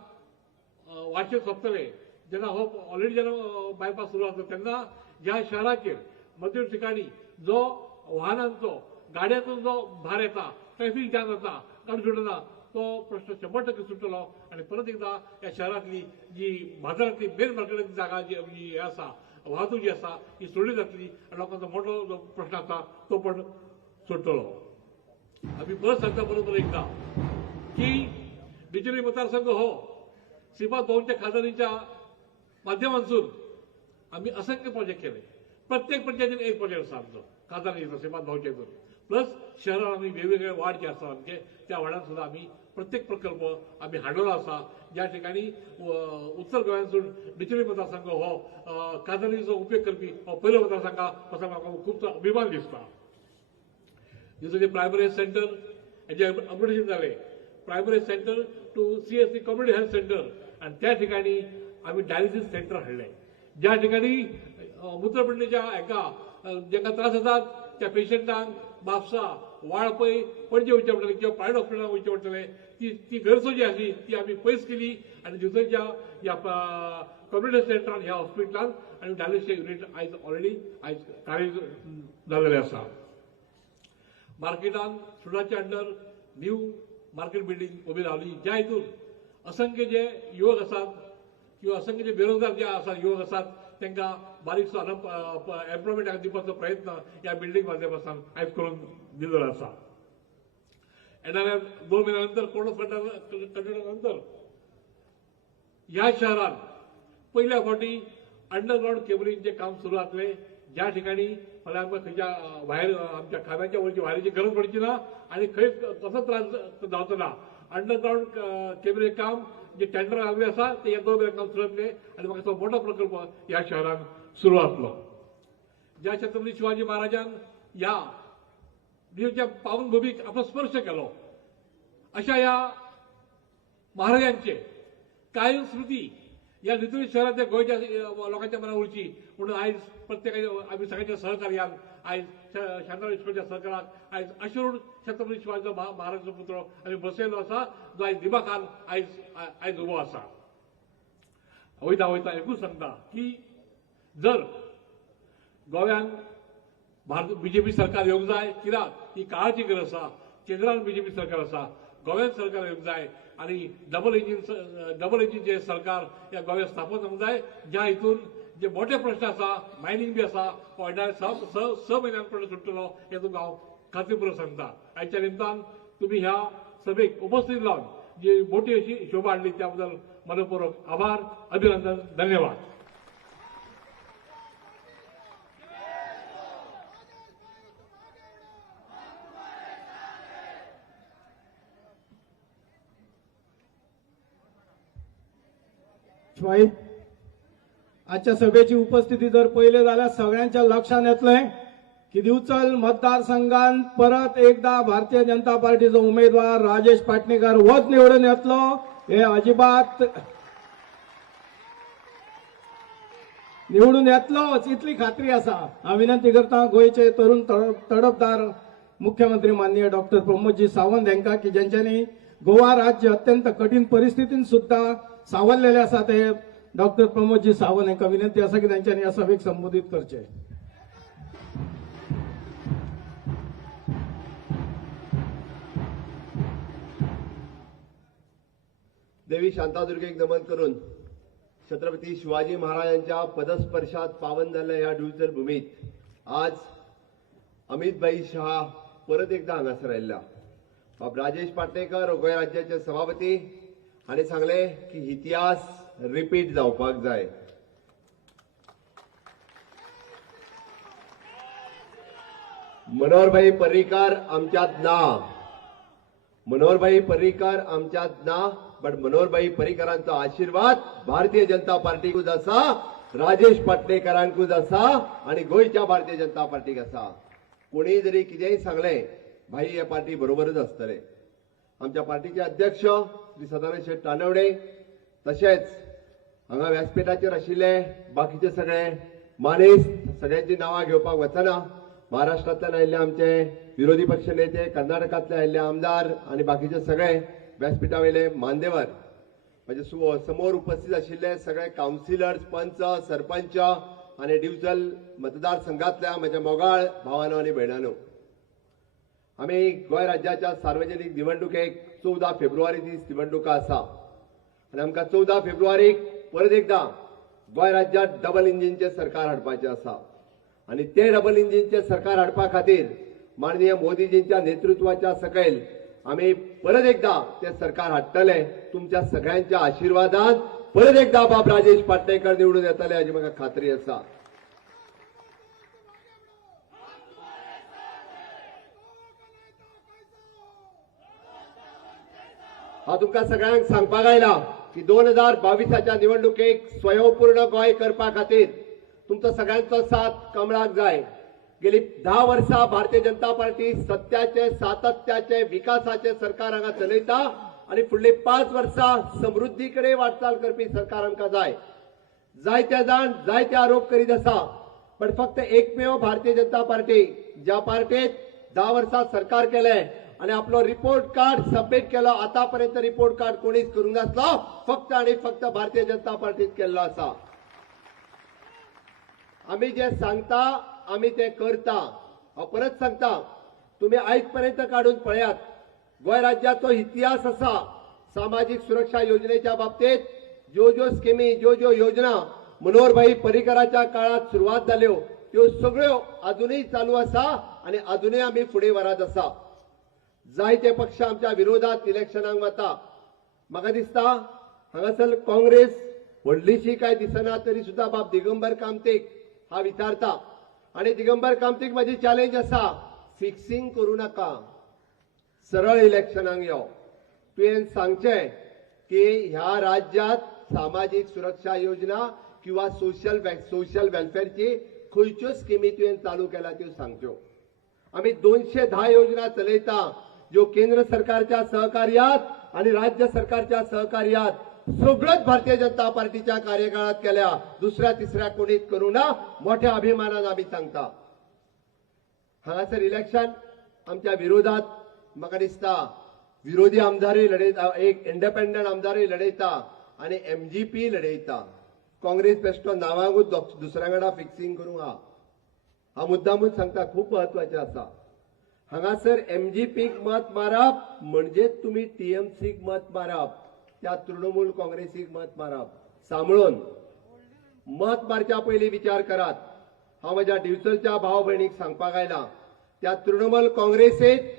वार्षिक सोंपतले. जेन्ना हो ऑलरेडी जेन्ना बायपास सुरू जाता तेन्ना ह्या शहराचेर मध्यम ठिकाणी जो वाहनांचो गाड्यांचो जो भार येता, ट्रॅफिक जाम जाता, गाडी सुटना, तो प्रश्न 100% सुटलो आणि परत एकदा या शहरातली जी बाजारातली मेन मार्केटाची जागा जी हे आसा, वाहतूक जी आसा ही सोडली जातली आणि लोकांचो मोठो जो प्रश्न आसा तो पण सुटलो. आम्ही परत सांगता बरोबर एकदा की बिजली मतदारसंघ हो श्रीपाद भाऊंच्या खासदारीच्या माध्यमांतून आम्ही असंख्य प्रोजेक्ट केले. प्रत्येक पंचायतीन एक प्रोजेक्ट आसा आमचो खासदारीचो श्रीपाद भाऊच्या हितून. प्लस शहरात आम्ही वेगवेगळे वार्ड जे आसा आमचे त्या वार्डात सुद्धा आम्ही प्रत्येक प्रकल्प आम्ही हाडलो आसा. ज्या ठिकाणी उत्तर गोंयांतून बिचोली मतदारसंघ हो खासदारीचो उपयोग करपी हो पयलो मतदारसंघ असो म्हाका खूब अभिमान दिसता. जसं प्रायमरी हेल्थ सेंटर हेचे अपग्रेडेशन झाले, primary health centre to CSC community health centre आणि त्या ठिकाणी आम्ही डायलिसिस सेंटर हाडले. ज्या ठिकाणी मूत्रपिंडीच्या एका ज्यांना त्रास जातात त्या पेशंटांक म्हापसा, वाळपय, पणजे वयचे पडटले किंवा प्रायवेट हॉस्पिटलांत वयचे पडटले. ती गरज जी आसली ती आम्ही पयस केली आणि दिवसाच्या ह्या कम्युनिटी सेंटरान ह्या हॉस्पिटलांत आणि डायलिसिस युनिट आयज ऑलरेडी आयज कार्य जाल्लेले आसा. मार्केटान सुडाच्या अंडर न्यू मार्केट बिल्डिंग उभी रावली, ज्या हितून असंख्य जे युवक आसात किंवा असंख्य जे बेरोजगार जे आसात युवक आसात तांकां बारीकसो एम्प्लॉयमेंट दिवपाचो प्रयत्न ह्या बिल्डिंग माध्यमांतल्यान आयज करून दिल्लो आसा. येणाऱ्या 2 महिन्यानंतर नंतर ह्या शहरात पहिल्या फावटी अंडरग्राउंड केबलिंगचे काम सुरू जातले. ज्या ठिकाणी मला खंयच्या भायर आमच्या खांब्याच्या वरची वायरीची गरज पडची ना आणि खंय कसो त्रास जावचो ना. अंडरग्राउंड केबलिंग काम जे टेंडर लागले आसा ते 2 महिन्यात काम सुरू जातले आणि म्हाका तो मोठो प्रकल्प ह्या शहरात सुरू जातलो. ज्या छत्रपती शिवाजी महाराजान ह्या देवाच्या पावनभूमीक आपलो स्पर्श केलो अशा ह्या महाराजांचे कायम स्मृती या लिथुनी शहरातल्या गोंयच्या लोकांच्या मनात उरची म्हणून आयज प्रत्येकाच्या आम्ही सगळ्यांच्या सहकार्यान आयज शांताराम इस्कोलच्या सहकाराक आयज अशोर छत्रपती शिवाजी महाराजांचो पुतळो आम्ही बसयलो आसा जो आयज दिमाखान आयज उबो आसा. वयता वयता एकूच सांगता की जर गोव्यान बीजेपी सरकार येवंक जाय, कित्याक ही काळाची गरज आसा. केंद्रान बीजेपी सरकार आसा, गोव्यान सरकार येवंक जाय आणि डबल इंजिन जे सरकार या गोव्यात स्थापन जावंक जाय, ज्या हितून जे मोठे प्रश्न आसा मायनिंग बी आसा हो येणाऱ्या 6 महिन्यांपर्यंत सुटलो हे तुमकां हांव खात्रीपूर्वक सांगता. आयच्या निमतान तुम्ही ह्या सभेक उपस्थित लावन जी मोठी अशी शोभा हाडली त्या बद्दल मनपूर्वक आभार, अभिनंदन, धन्यवाद. आजच्या सभेची उपस्थिती जर पहिले जाल्यार सगळ्यांच्या लक्षात येतलें की दिवचल मतदारसंघात परत एकदा भारतीय जनता पार्टीचो उमेदवार राजेश पाटणेकर होच निवडून येतलो हे अजिबात निवडून येतलोच इतली खात्री आसा. हांव विनंती करता गोंयचे तरुण तडफदार मुख्यमंत्री माननीय डॉक्टर प्रमोदजी सावंत यांका की ज्यांच्यानी गोवा राज्य अत्यंत कठीण परिस्थितीत सुद्धा सावरलेले आसा ते डॉक्टर प्रमोदजी सावंत यांना विनंती आसा की त्यांच्यानी या सभेक संबोधित करचे. देवी शांतादुर्गेक नमन करून छत्रपती शिवाजी महाराजांच्या पदस्पर्शात पावन झालेल्या ह्या डिव्हिजन भूमीत आज अमितभाई शहा परत एकदा हांगासर आयिल्ला. बाब राजेश पाटणेकर गोंय राज्याचे सभापती हांणी सांगले की इतिहास रिपीट जावपाक जाय. मनोहरभाई पर्रीकार आमच्यात ना, मनोहरभाई पर्रीकार आमच्यात ना, बट मनोहरभाई पर्रीकरांचो आशीर्वाद भारतीय जनता पार्टीक आसा राजेश पाटणेकरांकूच आसा आणि गोयच्या भारतीय जनता पार्टीक आसा. कोणी जरी कितेंय सांगले भाई हे पार्टी बरोबरच आसतले. आमच्या पार्टीचे अध्यक्ष श्री सदानंद शेट तानवडे तशेंच हांगा व्यासपीठाचेर आशिल्ले बाकीचे सगळे मानेस्त सगळ्यांची नांवां घेवपाक वचना. महाराष्ट्रांतल्यान आयिल्ले आमचे विरोधी पक्ष नेते, कर्नाटकांतले आयिल्ले आमदार आणि बाकीचे सगळे व्यासपीठा वयले मान्यवर, म्हणजे समोर उपस्थित आशिल्ले सगळे काउन्सिलर्स, पंच, सरपंच आणि डिव्हिजनल मतदारसंघातल्या म्हज्या मोगाळ भावांनो आणि भयणांनो, आमी गोंय राज्याच्या सार्वजनीक निवडणुकेक 14 फेब्रुवारी दीस निवडणुका आसा आणि आमकां 14 फेब्रुवारीक परत एकदा गोंय राज्यात डबल इंजिनचे सरकार हाडपाचें आसा आणि ते डबल इंजिनचे सरकार हाडपा खातीर माननीय मोदीजींच्या नेतृत्वाच्या सकयल आम्ही परत एकदा ते सरकार हाडटले. तुमच्या सगळ्यांच्या आशीर्वादान परत एकदा बाब राजेश पाटणेकर निवडून येतले हाची म्हाका खात्री आसा. हांव तुमकां सगळ्यांक सांगपाक आयला की 2022च्या निवडणुकेक स्वयंपूर्ण गोंय करपा खातीर तुमचो सगळ्यांचो साथ कमळाक जाय. गेली 10 वर्सां भारतीय जनता पार्टी सत्याचे, सातत्याचे, विकासाचे सरकार हांगा चलयता आणि फुडली 5 वर्सां समृद्धीकडे वाटचाल करपी सरकार आमकां जाय. जायते जाण जायते आरोप करीत आसा, पण फक्त एकमेव भारतीय जनता पार्टी ज्या पार्टीत 10 वर्सां सरकार केले आणि आपलो रिपोर्ट कार्ड सबमिट केलो, आतापर्यंत रिपोर्ट कार्ड कोणीच करूंक नासलो, फक्त आणि फक्त भारतीय जनता पार्टीत केल्लो आसा. आम्ही जे सांगता आम्ही ते करता. हांव परत सांगता, तुम्ही आयज पर्यंत काढून पळयात गोंय राज्याचो इतिहास आसा. सामाजिक सुरक्षा योजनेच्या बाबतीत ज्यो स्किमी, ज्यो योजना मनोहरभाई पर्रीकराच्या काळात सुरुवात जाल्यो त्यो सगळ्यो अजूनही चालू आसा आणि अजूनही आम्ही फुडें व्हरात आसा. जायते पक्ष आमच्या विरोधात इलेक्शनाक वता. म्हाका दिसता हांगासर काँग्रेस व्हडलीशी काय दिसना तरी सुद्धा बाब दिगंबर कामतीक हा विचारता आणि दिगंबर कामतीक माझी चॅलेंज आसा, फिक्सिंग करू नका, सरळ इलेक्शनाक यो. तुवें सांगचें की ह्या राज्यात सामाजिक सुरक्षा योजना किंवा सोशल वेलफेअरची खंयच्यो स्किमी तुवें चालू केल्या त्यो सांगच्यो. आम्ही 210 योजना चलयता ज्यो केंद्र सरकारच्या सहकार्यात आणि राज्य सरकारच्या सहकार्यात सगळ्याच भारतीय जनता पार्टीच्या कार्यकाळात केल्या. दुसऱ्या तिसऱ्या कोणीच करू ना. मोठ्या अभिमानान आम्ही सांगता. हांगासर इलेक्शन आमच्या विरोधात म्हाका दिसता विरोधी आमदारय लढयता, एक इंडिपेंडंट आमदारय लढयता आणि MGP लढयता. काँग्रेस बेश्टो नांवांकूच दुसऱ्या वांगडा फिक्सिंग करूंक हा मुद्दामूच सांगता, खूप महत्वाचे आसा. हांगासर MGPक मत मारप म्हणजे तुम्ही TMCक मत मारप, त्या तृणमूल काँग्रेसीक मत मारप. सांभळून मत मारच्या पयलीं विचार करात. हांव म्हज्या डिव्हिजनच्या भाव भयणीक सांगपाक आयला, त्या तृणमूल काँग्रेसीक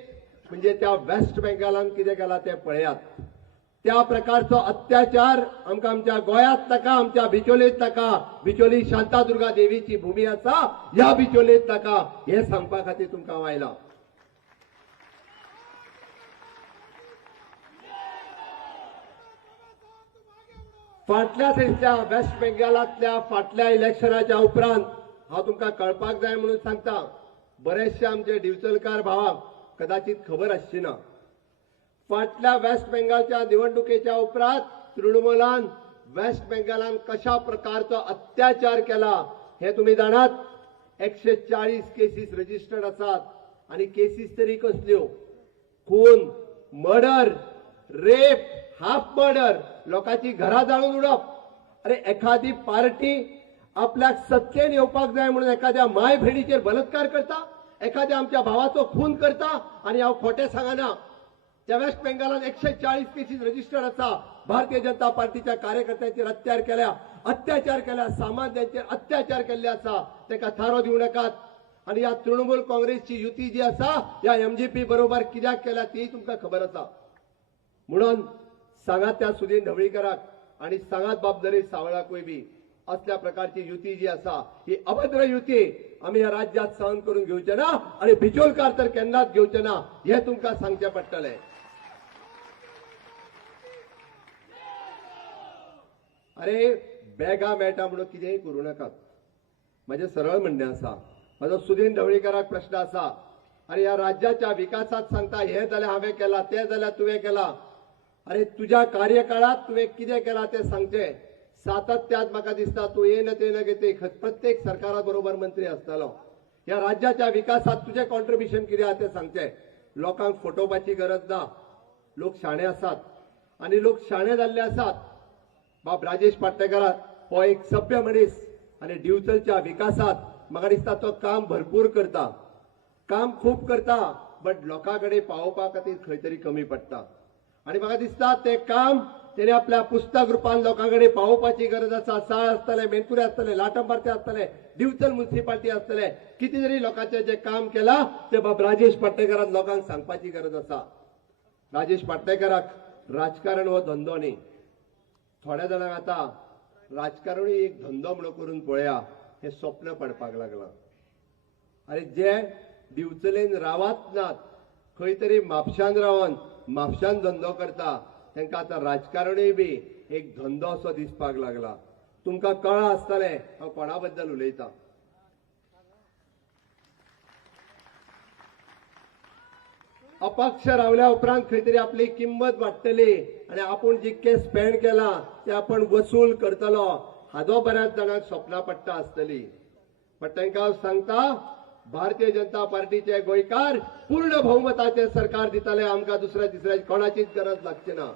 म्हणजे त्या वेस्ट बेंगालान कितें केला ते पळयात. त्या प्रकारचो अत्याचार आमकां आमच्या गोंयांत नाका, आमच्या बिचोलेंत नाका. बिचोली शांतादुर्गा देवीची भूमी आसा, ह्या बिचोलेंत नाका, हे सांगपा खातीर तुमकां हांव आयला. फाटल्या दिसल्या वेस्ट बेंगालातल्या फाटल्या इलेक्शनाच्या उपरांत हांव तुमकां कळपाक जाय म्हणून सांगता, बरेचशे आमचे डिव्हिजनकार भावांक कदाचित खबर आसची ना. फाटल्या वेस्ट बेंगालच्या निवडणुकेच्या उपरांत तृणमूलान वेस्ट बेंगालान कशा प्रकारचो अत्याचार केला हे तुम्ही जाणात. 140 केसीस रजिस्टर्ड आसात आणि केसीस तरी कसल्यो, खून, मर्डर, रेप, हाफ मर्डर, लोकांची घरां जाळून उडप. अरे एखादी पार्टी आपल्याक सत्तेन येवपाक जाय म्हणून एखाद्या माय भयणीचेर बलात्कार करता, एखाद्या आमच्या भावाचो खून करता आणि हांव खोटें सांगना. त्या वेस्ट बेंगालात 140 केसीस रजिस्टर्ड आसा. भारतीय जनता पार्टीच्या कार्यकर्त्यांचेर अत्याचार केल्या, सामान्यांचेर अत्याचार केल्ले आसा. ताका थारो दिवं नाकात. आणि या तृणमूल काँग्रेसची युती जी आसा या MGP बरोबर कित्याक केल्या ती तुमकां खबर आसा. म्हणून सांगात त्या सुदीन ढवळीकराक आणि सांगात बाब नरेश सावळाकूय बी असल्या प्रकारची युती जी आसा ही अभद्र युती आम्ही या राज्यात सहन करून घेवचे ना आणि बिचोलकार तर केन्नाच घेवचे ना हे तुमकां सांगचे पडटलें. अरे बॅगा मेळटा म्हणून कितेंय करूं नाकात. म्हजें सरळ म्हणणें आसा. म्हजो सुदीन ढवळीकराक प्रश्न आसा. अरे ह्या राज्याच्या विकासात सांगता हे जाल्यार हांवें केला, ते जाल्यार तुवें केला. अरे तुज्या कार्यकाळात तुवें कितें केलां तें सांगचें. सातत्यात म्हाका दिसता तूं येन तेन घेते प्रत्येक सरकारा बरोबर मंत्री आसतालो. ह्या राज्याच्या विकासात तुजें कॉन्ट्रिब्युशन कितें आहा तें सांगचें. लोकांक फटोवपाची गरज ना. लोक शाणे आसात आनी लोक शाणे जाल्ले आसात. बाब राजेश पाटणेकर हो एक सभ्य मनीस आनी डिवचलच्या विकासात म्हाका दिसता तो काम भरपूर करता, काम खूब करता, बट लोकांकडे पावोवपा खातीर खंय तरी कमी पडटा. आनी म्हाका दिसता तें काम तेणे आपल्या पुस्तक रुपान लोकांकडे पावोवपाची गरज आसा. साळ आसतले, मेनकुरे आसतले, लाटंबारते आसतले, डिवचल म्युनिसिपालिटी आसतले, कितें तरी लोकांचें जें काम केलां तें बाब राजेश पाटणेकरान लोकांक सांगपाची गरज आसा. राजेश पाटणेकराक राजकारण हो धंदो न्ही. थोड्या जाणांक आतां राजकारणूय एक धंदो म्हणून करून पळया हें स्वप्न पडपाक लागलां. अरे जे दिवचलेन रावत नात, खंय तरी म्हापशान रावन म्हापशान धंदो करता, तांकां आतां राजकारणूय बी एक धंदो असो दिसपाक लागला. तुमकां कळ्ळां आसतलें हांव कोणा बद्दल उलयतां. अपक्ष रावल्या उपरांत खंय तरी आपली किंमत वाडटली आनी आपूण जितकें स्पेंड केलां तें आपूण वसूल करतलो हाजो बऱ्याच जाणांक स्वप्नां पडटा आसतली. पण तांकां हांव सांगता भारतीय जनता पार्टीचे गोंयकार पूर्ण बहुमताचें सरकार दितले. आमकां दुसऱ्या तिसऱ्या कोणाचीच गरज लागची ना.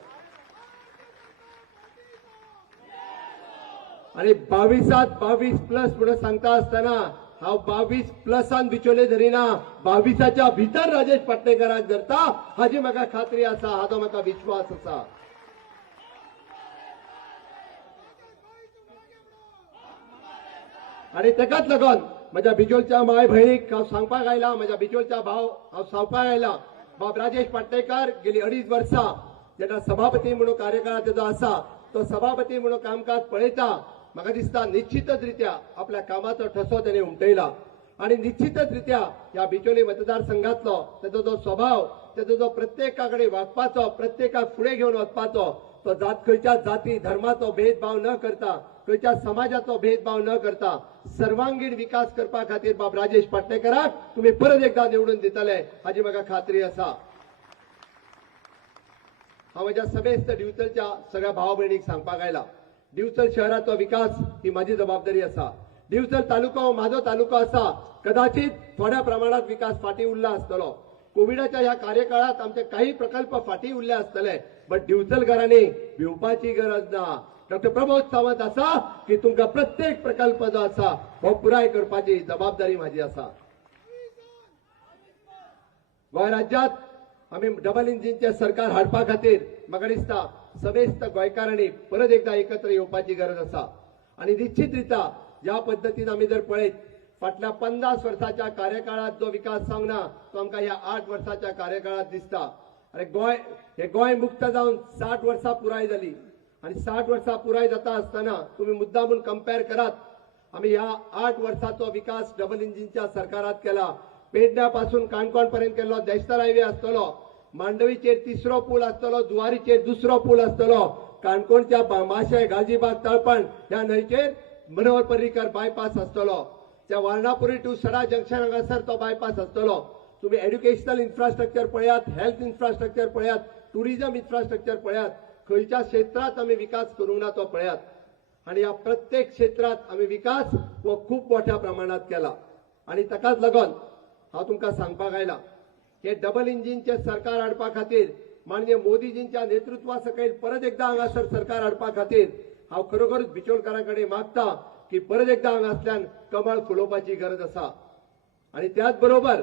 आणि 22+22 म्हणून सांगता आसतना हांव 22+आन बिचोले धरिना, 22च्या भितर राजेश पाटणेकराक धरता हाजी म्हाका खात्री आसा, हाजो म्हाका विश्वास आसा. आणि तेकाच लागून म्हज्या बिचोलच्या माय भयणीक हांव सांगपाक आयला, म्हज्या बिचोलच्या भाव हांव सांगपाक आयला, बाब राजेश पाटणेकर गेली 2.5 वर्सां जेन्ना सभापती म्हणून कार्यकाळ तेजो आसा तो सभापती म्हणून कामकाज पळयता. म्हाका दिसता निश्चितच रित्या आपल्या कामाचो ठसो ताणें उमटयला आणि निश्चितच रित्या ह्या बिचोली मतदारसंघातलो तेजो जो स्वभाव, तेजो जो प्रत्येकाकडे वागपाचो, प्रत्येकाक फुडें घेवन वचपाचो, तो खंयच्या जाती धर्माचो भेदभाव न करता, खंयच्या समाजाचो भेदभाव न करता सर्वांगीण विकास करपा खातीर बाब राजेश पाटणेकराक तुम्ही परत एकदा निवडून दितले हाजी म्हाका खात्री आसा. हांव म्हज्या समेस्त डिवचलच्या सगळ्या भाव भयणीक सांगपाक आयला, डिवचल शहराचो विकास ही माझी जबाबदारी आसा. डिवचल तालुको हो म्हाजो तालुको आसा. कदाचित थोड्या प्रमाणात विकास फाटी उरला आसतलो. कोविडाच्या ह्या कार्यकाळात आमचे काही प्रकल्प फाटी उरले आसतले, बट डिवचलकारांनी भिवपाची गरज ना. डॉक्टर प्रमोद सावंत आसा की तुमकां प्रत्येक प्रकल्प जो आसा हो पुराय करपाची जबाबदारी माझी आसा. गोंय राज्यात आम्ही डबल इंजिनचे सरकार हाडपा खातीर म्हाका दिसता समेस्त गोंयकारांनी परत एकदा एकत्र येवपाची गरज आसा. आणि निश्चित रित्या ज्या पद्दतीन आम्ही जर पळयत फाटल्या 50 वर्साच्या कार्यकाळात जो विकास सांगना तो आमकां ह्या 8 वर्साच्या कार्यकाळात दिसता. अरे गोंय मुक्त जावन 60 वर्सां पुराय जाली आणि 60 वर्सां पुराय जाता आसतना तुम्ही मुद्दामून कंपेअर करात. आम्ही ह्या 8 वर्साचो विकास डबल इंजिनच्या सरकारात केला. पेडण्यापासून काणकोण पर्यंत केल्लो देस्तार हायवे आसतलो, मांडवीचेर 3रो पूल आसतलो, जुवारीचेर 2रो पूल आसतलो, काणकोणच्या माशे गालजीबाग तळपण ह्या न्हंयचेर मनोहर पर्रीकर बायपास आसतलो, त्या वार्णापुरी टू सडा जंक्शन हांगासर तो बायपास आसतलो. तुम्ही एज्युकेशनल इन्फ्रास्ट्रक्चर पळयात, हेल्थ इन्फ्रास्ट्रक्चर पळयात, टुरिझम इन्फ्रास्ट्रक्चर पळयात, खंयच्या क्षेत्रात आम्ही विकास करूंक ना तो पळयात. आणि या प्रत्येक क्षेत्रात आम्ही विकास हो खूप मोठ्या प्रमाणात केला. आणि ताकाच लागून हांव तुमकां सांगपाक आयला हे डबल इंजिनचे सरकार हाडपा खातीर माननीय मोदीजींच्या नेतृत्वा सकयल परत एकदा हांगासर सरकार हाडपा खातीर हांव खरोखरच बिचोलकारां कडेन मागता की परत एकदा हांगासल्यान कमळ फुलोवपाची गरज आसा. आणि त्याच बरोबर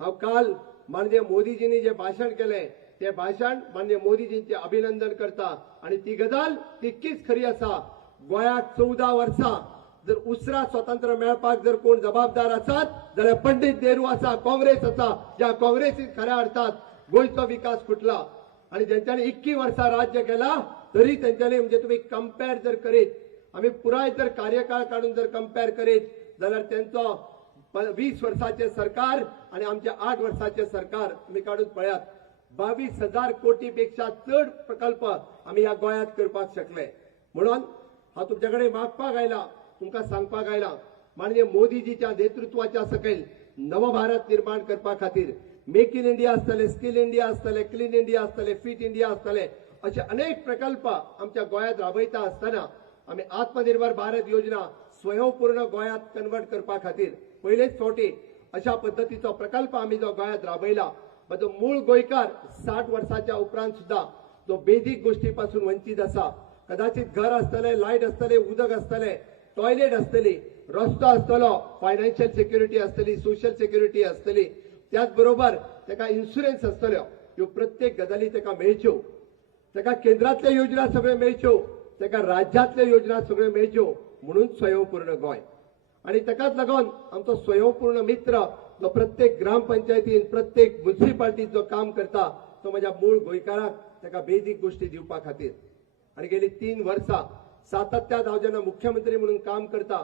हांव काल माननीय मोदीजींनी जे भाशण केलें ते भाशण माननीय मोदीजींचे अभिनंदन करता. आणि ती गजाल तितकीच खरी आसा. गोंयाक 14 वर्सां जर उसरा स्वतंत्र मेळपाक जर कोण जबाबदार आसात जाल्यार पंडित नेहरू आसा, काँग्रेस आसा. ज्या काँग्रेसीन खऱ्या अर्थात गोंयचो विकास खुटला आणि ज्यांच्यानी 21 वर्सां राज्य केला तरी त्यांच्यानी म्हणजे तुम्ही कंपेअर जर करीत, आम्ही पुराय जर कार्यकाळ काढून जर कंपेअर करीत जाल्यार त्यांचो 20 वर्साचे सरकार आणि आमचे 8 वर्साचे सरकार तुम्ही काढून पळयात. 22,000 कोटीपेक्षा चड प्रकल्प आम्ही या गोंयांत करपाक शकले. म्हणून हांव तुमच्याकडे मागपाक आयला, तुमकां सांगपाक आयला, माननीय मोदीजीच्या नेतृत्वाच्या सकयल नव भारत निर्माण करपा खातीर मेक इन इंडिया आसतले, स्किल इंडिया आसतले, क्लीन इंडिया आसतले, फिट इंडिया आसतले, असे अनेक प्रकल्प आमच्या गोंयांत राबयता आसतना आमी आत्मनिर्भर भारत योजना स्वयंपूर्ण गोंयांत कन्वर्ट करपा खातीर पयलेच फावटी अशा पद्धतीचो प्रकल्प आमी जो गोंयांत राबयला. जो मूळ गोंयकार 60 वर्साच्या उपरांत सुद्धा जो बेसिक गोष्टी पासून वंचित आसा, कदाचित घर आसतले, लायट आसतले, उदक आसतले, टॉयलेट आसतली, रस्तो आसतलो, फायनान्शियल सिक्युरिटी आसतली, सोशल सिक्युरिटी आसतली, त्याच बरोबर ताका इन्शुरन्स आसतलो, ह्यो प्रत्येक गजाली ताका मेळच्यो. ताका केंद्रातल्यो योजना सगळ्यो मेळच्यो, ताका राज्यांतल्यो योजना सगळ्यो मेळच्यो, म्हणून स्वयंपूर्ण गोंय. आणि ताकाच लागून आमचो स्वयंपूर्ण मित्र जो प्रत्येक ग्रामपंचायतीन, प्रत्येक म्युनिसिपालिटीत जो काम करता, तो माझ्या मूळ गोंयकाराक ताका बेसिक गोष्टी दिवपा खातीर. आणि गेली 3 वर्सां सातत्यान हांव जेन्ना मुख्यमंत्री म्हणून काम करता,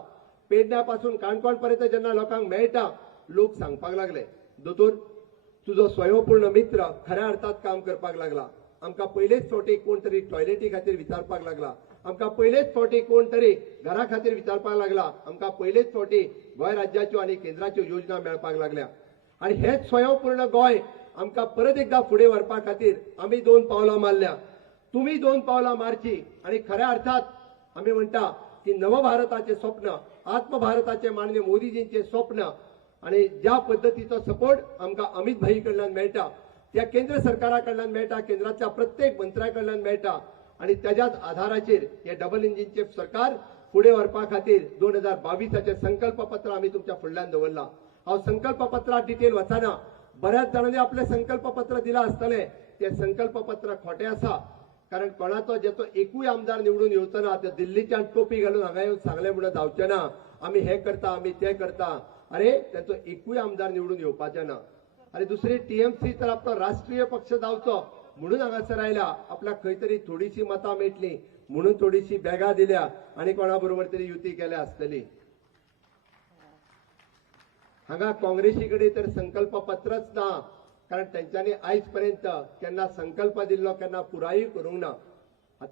पेडण्यापासून काणकोण पर्यंत जेन्ना लोकांक मेळटा, लोक सांगपाक लागले, दोतोर तुजो स्वयंपूर्ण मित्र खऱ्या अर्थात काम करपाक लागला. आमकां पयलेच फावटी कोण तरी टॉयलेटी खातीर विचारपाक लागला, आमकां पयलेच फावटी कोण तरी घरा खातीर विचारपाक लागला, आमकां पयलेच फावटी गोंय राज्याच्यो आनी केंद्राच्यो योजना मेळपाक लागल्या. आनी हेच स्वयंपूर्ण गोंय आमकां परत एकदा फुडें व्हरपा खातीर आमी 2 पावलां मारल्या. तुम्ही 2 पावलां मारची आणि खऱ्या अर्थात आमी म्हणटा की नव भारताचे स्वप्न, आत्म भारताचे माननीय मोदीजींचे स्वप्न आणि ज्या पद्धतीचो सपोर्ट आमकां अमित भाई कडल्यान मेळटा, त्या केंद्र सरकारा कडल्यान मेळटा, केंद्राच्या प्रत्येक मंत्र्या कडल्यान मेळटा, आणि त्याच्याच आधाराचेर हे डबल इंजिनचे सरकार फुडें व्हरपा खातीर 2022चे संकल्प पत्र आमी तुमच्या फुडल्यान दवरला. हांव संकल्प पत्रात डिटेल वचना, बऱ्याच जाणांनी आपले संकल्प पत्र दिला आसतले, ते संकल्प पत्र खोटे आसा. कारण कोणाचो जेचो एकूय आमदार निवडून येवचो ना, ते दिल्लीच्यान टोपी घालून हांगा येवन सांगले म्हणून जावचें ना, आमी हे करता, आमी ते करता. अरे ताचो एकूय आमदार निवडून येवपाचे ना. आणि दुसरी टीएमसी तर आपलो राष्ट्रीय पक्ष जावचो म्हणून हांगासर आयला, आपल्याक खंय तरी थोडीशी मतां मेळटली म्हणून थोडीशी बॅगां दिल्या आणि कोणा बरोबर तरी युती केल्या आसतली. हांगा काँग्रेसी कडेन तर संकल्प पत्रच ना, कारण त्यांच्यानी आयज पर्यंत केन्ना संकल्प दिल्लो केन्ना पुराय करूंक ना.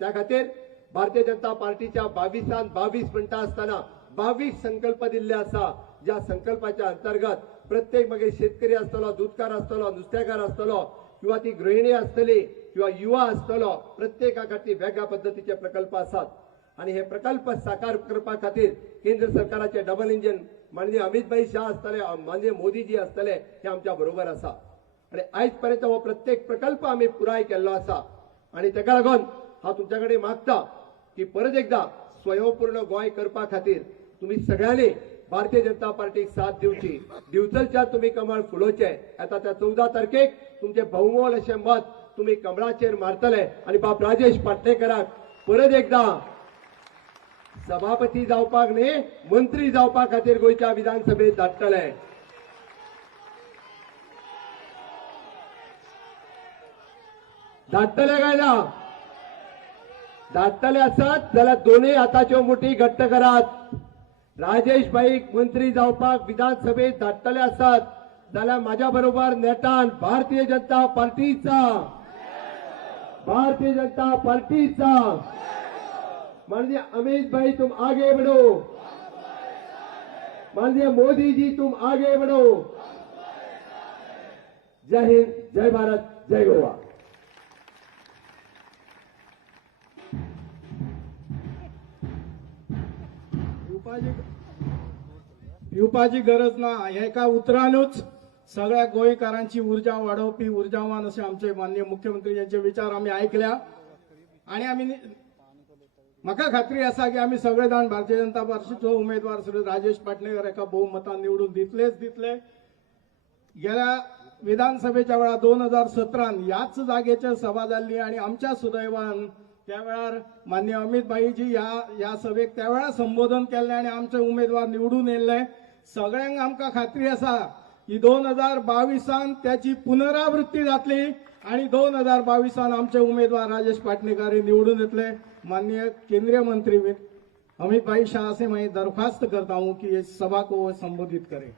त्या खातीर भारतीय जनता पार्टीच्या 22 म्हणटा आसतना 22 संकल्प दिल्ले आसा, ज्या संकल्पाच्या अंतर्गत प्रत्येक मागीर शेतकरी आसतलो, दूधकार आसतलो, नुस्तेकार आसतलो, किंवा ती गृहिणी आसतली किंवा युवा आसतलो, प्रत्येका खातीर वेगळ्या पद्धतीचे प्रकल्प आसात. आणि हे प्रकल्प साकार करपा खातीर केंद्र सरकाराचे डबल इंजिन माननीय अमित भाई शाह आसतले, माननीय मोदीजी आसतले, हे आमच्या बरोबर आसा. आणि आयज पर्यंत हो प्रत्येक प्रकल्प आमी पुराय केल्लो आसा. आणि ताका लागून हांव तुमच्या कडेन मागता की परत एकदा स्वयंपूर्ण गोंय करपा खातीर तुम्ही सगळ्यांनी भारतीय जनता पार्टीक साथ दिवची. दिवचलच्या तुम्ही कमळ फुलोवचे. आता त्या 14 तारखेक तुमचे बहुमोल अशें मत तुम्ही कमळाचेर मारतले आणि बाप राजेश पाटणेकराक परत एकदा सभापती जावपाक न्ही, मंत्री जावपा खातीर गोंयच्या विधानसभेत धाडटले. धाडटले काय ना? धाडटले आसात जाल्यार दोनूय हाताच्यो मुठी घट्ट करात. राजेश भाई मंत्री जावपाक विधानसभेत धाडटले आसात जाल्यार माझ्या बरोबर नेटान भारतीय जनता पार्टीचा माननीय अमित भाई तुम आगे बढ़ो, माननीय मोदी जी तुम आगे बढ़ो. जय हिंद, जय भारत, जय गोवा. पिवपाची गरज ना, एका उतरानूच सगळ्या गोंयकारांची ऊर्जा वाढवपी ऊर्जावान असे आमचे माननीय मुख्यमंत्री यांचे विचार आम्ही ऐकल्या. आणि आम्ही म्हाका खात्री आसा की आम्ही सगळे जाण भारतीय जनता पार्टीचो उमेदवार श्री राजेश पाटणेकर एका बहुमतान निवडून दितले. गेल्या विधानसभेच्या वेळा 2017 याच जागेचेर सभा जाल्ली आणि आमच्या सुदैवान त्या वेळार माननीय अमित भाईजी या सभेक त्या वेळा संबोधन केले आणि आमचे उमेदवार निवडून येयले. सगळ्यांक आमकां खात्री आसा की 2022 त्याची पुनरावृत्ती जातली आणि 2022 आमचे उमेदवार राजेश पाटणेकर निवडून येतले. माननीय केंद्रीय मंत्री अमित भाई शाह से मैं दरख्वास्त करता हूं कि इस सभा को वो संबोधित करें.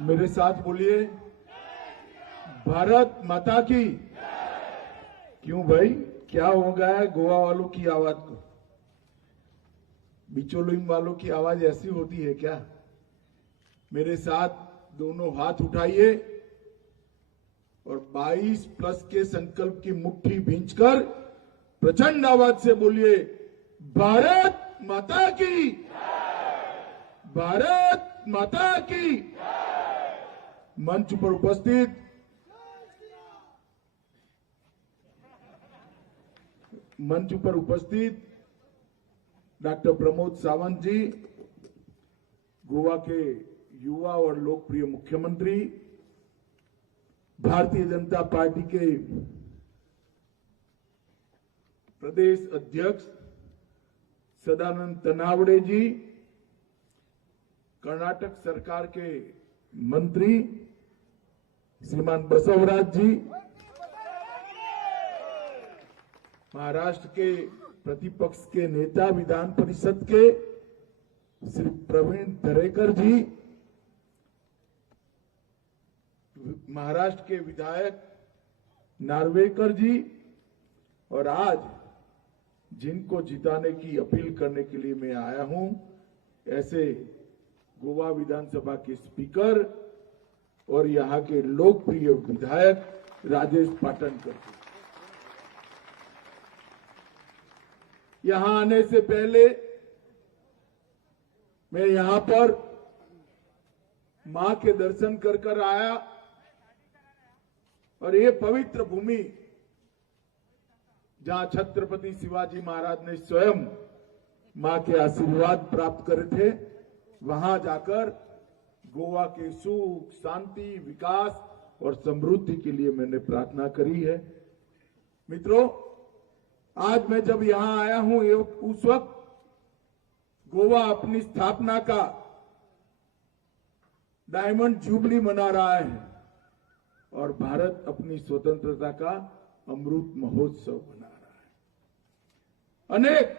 मेरे साथ बोलिए, भारत माता की। क्यों भाई, क्या हो गया है गोवा वालों की आवाज को? बिचोलिम वालों की आवाज ऐसी होती है क्या? मेरे साथ दोनों हाथ उठाइए और 22+ के संकल्प की मुट्ठी भींचकर प्रचंड आवाज से बोलिए, भारत माता की, भारत माता की। मंच पर उपस्थित डॉक्टर प्रमोद सावंत जी, गोवा के युवा और लोकप्रिय मुख्यमंत्री, भारतीय जनता पार्टी के प्रदेश अध्यक्ष सदानंद तनावड़े जी, कर्नाटक सरकार के मंत्री श्रीमान बसवराज जी, महाराष्ट्र के प्रतिपक्ष के नेता विधान परिषद के श्री प्रवीण दरेकर जी, महाराष्ट्र के विधायक नार्वेकर जी, और आज जिनको जिताने की अपील करने के लिए मैं आया हूं, ऐसे गोवा विधानसभा के स्पीकर और यहां के लोकप्रिय विधायक राजेश पाटनकर जी। यहां आने से पहले मैं यहां पर मां के दर्शन कर आया, और ये पवित्र भूमि जहां छत्रपति शिवाजी महाराज ने स्वयं मां के आशीर्वाद प्राप्त करे थे, वहां जाकर गोवा के सुख, शांति, विकास और समृद्धि के लिए मैंने प्रार्थना करी है। मित्रों, आज मैं जब यहां आया हूं, उस वक्त गोवा अपनी स्थापना का डायमंड जुबली मना रहा है और भारत अपनी स्वतंत्रता का अमृत महोत्सव मना रहा है। अनेक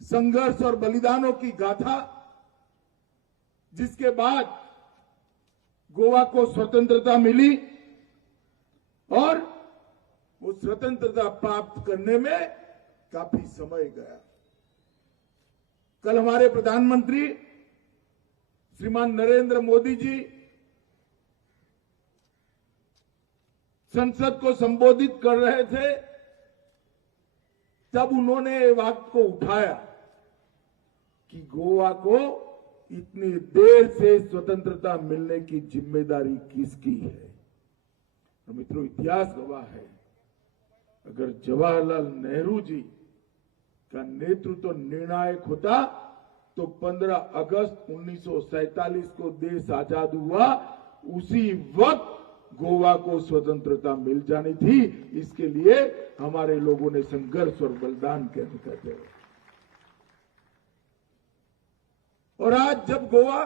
संघर्ष और बलिदानों की गाथा, जिसके बाद गोवा को स्वतंत्रता मिली, और वो स्वतंत्रता प्राप्त करने में काफी समय गया। कल हमारे प्रधानमंत्री श्रीमान नरेंद्र मोदी जी संसद को संबोधित कर रहे थे, तब उन्होंने ये बात को उठाया कि गोवा को इतनी देर से स्वतंत्रता मिलने की जिम्मेदारी किसकी है। तो मित्रों, इतिहास गवाह है, अगर जवाहरलाल नेहरू जी का नेतृत्व निर्णायक होता तो 15 अगस्त 1947 को देश आजाद हुआ, उसी वक्त गोवा को स्वतंत्रता मिल जानी थी। इसके लिए हमारे लोगों ने संघर्ष और बलिदान करते थे। और आज जब गोवा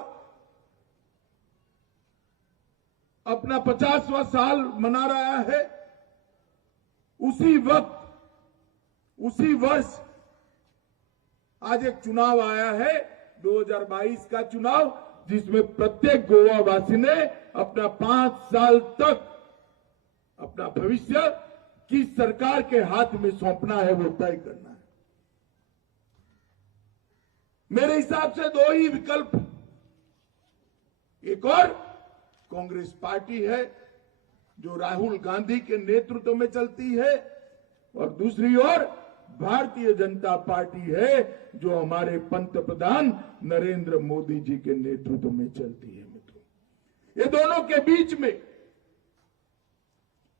अपना 50वां साल मना रहा है, उसी वक्त, उसी वर्ष आज एक चुनाव आया है, 2022 का चुनाव, जिसमें प्रत्येक गोवा वासी ने अपना 5 साल तक अपना भविष्य किस सरकार के हाथ में सौंपना है, वो तय करना है। मेरे हिसाब से 2 ही विकल्प, एक और कांग्रेस पार्टी है जो राहुल गांधी के नेतृत्व में चलती है, और दूसरी ओर भारतीय जनता पार्टी है जो हमारे पंतप्रधान नरेंद्र मोदी जी के नेतृत्व में चलती है। मित्रों, ये दोनों के बीच में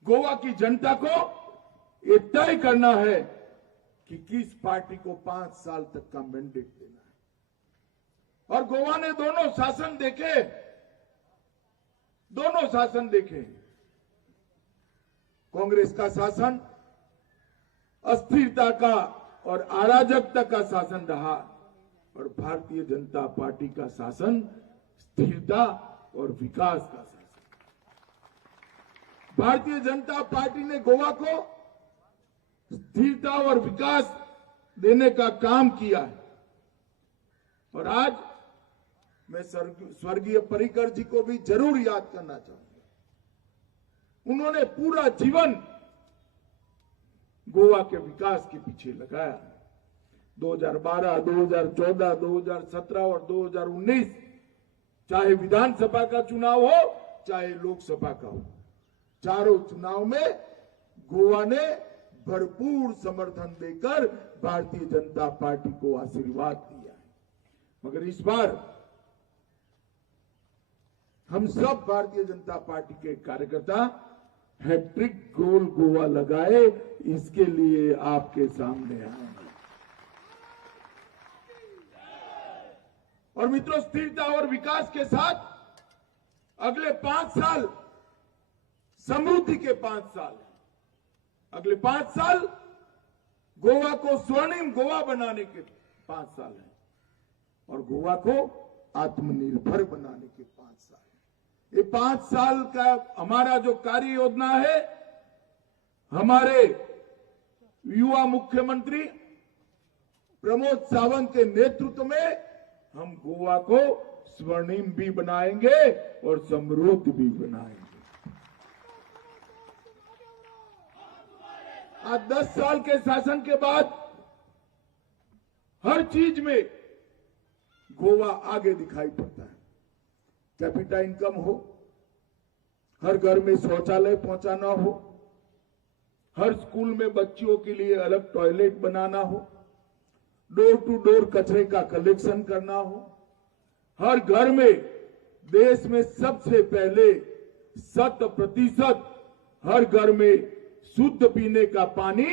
गोवा की जनता को ये तय करना है कि किस पार्टी को 5 साल तक का मैंडेट देना है। और गोवा ने दोनों शासन देखे, दोनों शासन देखे। कांग्रेस का शासन अस्थिरता का और अराजकता का शासन रहा, और भारतीय जनता पार्टी का शासन स्थिरता और विकास का शासन। भारतीय जनता पार्टी ने गोवा को स्थिरता और विकास देने का काम किया है, और आज मैं स्वर्गीय पर्रिकर जी को भी जरूर याद करना चाहूंगा। उन्होंने पूरा जीवन गोवा के विकास के पीछे लगाया। 2012, 2014, 2017 और 2019 चाहे विधानसभा का चुनाव हो चाहे लोकसभा का हो, चारों चुनाव में गोवा ने भरपूर समर्थन देकर भारतीय जनता पार्टी को आशीर्वाद दिया है। मगर इस बार हम सब भारतीय जनता पार्टी के कार्यकर्ता हैट्रिक गोल गोवा लगाए, इसके लिए आपके सामने आए। और मित्रों, स्थिरता और विकास के साथ अगले 5 साल समृद्धि के 5 साल, अगले 5 साल गोवा को स्वर्णिम गोवा बनाने के 5 साल हैं और गोवा को आत्मनिर्भर बनाने के 5 साल हैं। ये 5 साल का हमारा जो कार्य योजना है, हमारे युवा मुख्यमंत्री प्रमोद सावंत के नेतृत्व में हम गोवा को स्वर्णिम भी बनाएंगे और समृद्ध भी बनाएंगे। आज 10 साल के शासन के बाद हर चीज में गोवा आगे दिखाई पड़ता है। कैपिटा इनकम हो, हर घर में शौचालय पहुंचाना हो, हर स्कूल में बच्चियों के लिए अलग टॉयलेट बनाना हो, डोर टू डोर कचरे का कलेक्शन करना हो, हर घर में देश में सबसे पहले 100% हर घर में शुद्ध पीने का पानी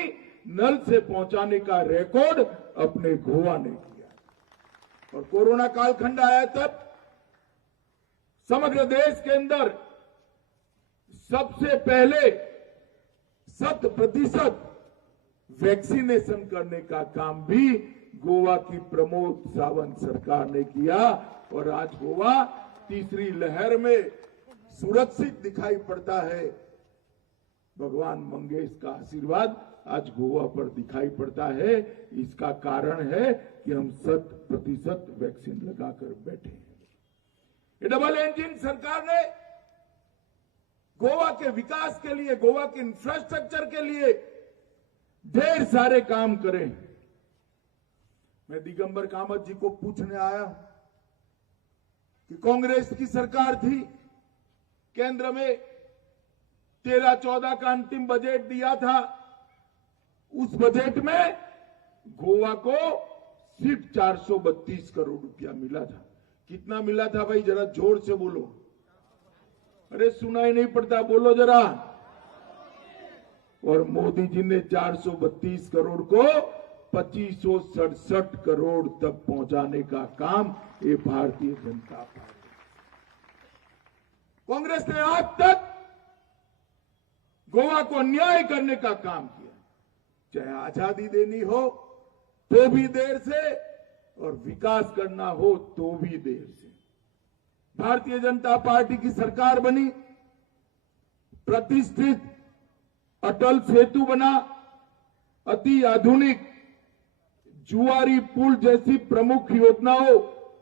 नल से पहुंचाने का रिकॉर्ड अपने गोवा ने किया। और कोरोना कालखंड आया तब समग्र देश के अंदर सबसे पहले 100% वैक्सीनेशन करने का काम भी गोवा की प्रमोद सावंत सरकार ने किया और आज गोवा तीसरी लहर में सुरक्षित दिखाई पड़ता है। भगवान मंगेश का आशीर्वाद आज गोवा पर दिखाई पड़ता है। इसका कारण है कि हम 100% वैक्सीन लगाकर बैठे हैं। ये डबल इंजन सरकार ने गोवा के विकास के लिए, गोवा के इंफ्रास्ट्रक्चर के लिए ढेर सारे काम करे। मैं दिगंबर कामत जी को पूछने आया हूं कि कांग्रेस की सरकार थी, केंद्र में 13-14 का अंतिम बजट दिया था। उस बजट में गोवा को सिर्फ 432 करोड़ रुपया मिला था। कितना मिला था भाई, जरा जोर से बोलो। अरे सुनाई नहीं पड़ता, बोलो जरा। और मोदी जी ने 432 करोड़ को 2567 करोड़ तक पहुंचाने का काम ये भारतीय जनता पार्टी, कांग्रेस ने आज तक गोवा को अन्याय करने का काम किया। चाहे आजादी देनी हो तो भी देर से और विकास करना हो तो भी देर से। भारतीय जनता पार्टी की सरकार बनी, प्रतिष्ठित अटल सेतु बना, अति आधुनिक जुआरी पुल जैसी प्रमुख योजनाओं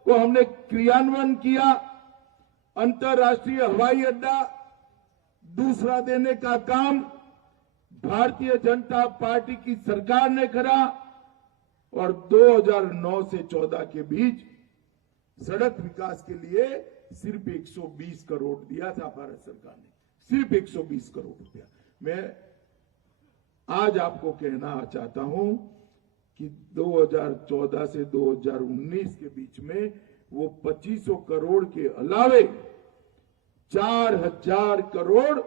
को हमने क्रियान्वयन किया। अंतर्राष्ट्रीय हवाई अड्डा दूसरा देने का काम भारतीय जनता पार्टी की सरकार ने करा और 2009 से 14 के बीच सड़क विकास के लिए सिर्फ 120 करोड़ दिया था भारत सरकार ने, सिर्फ 120 करोड़ रुपया। मैं आज आपको कहना चाहता हूं कि 2014 से 2019 के बीच में वो 2500 करोड़ के अलावे 4000 करोड़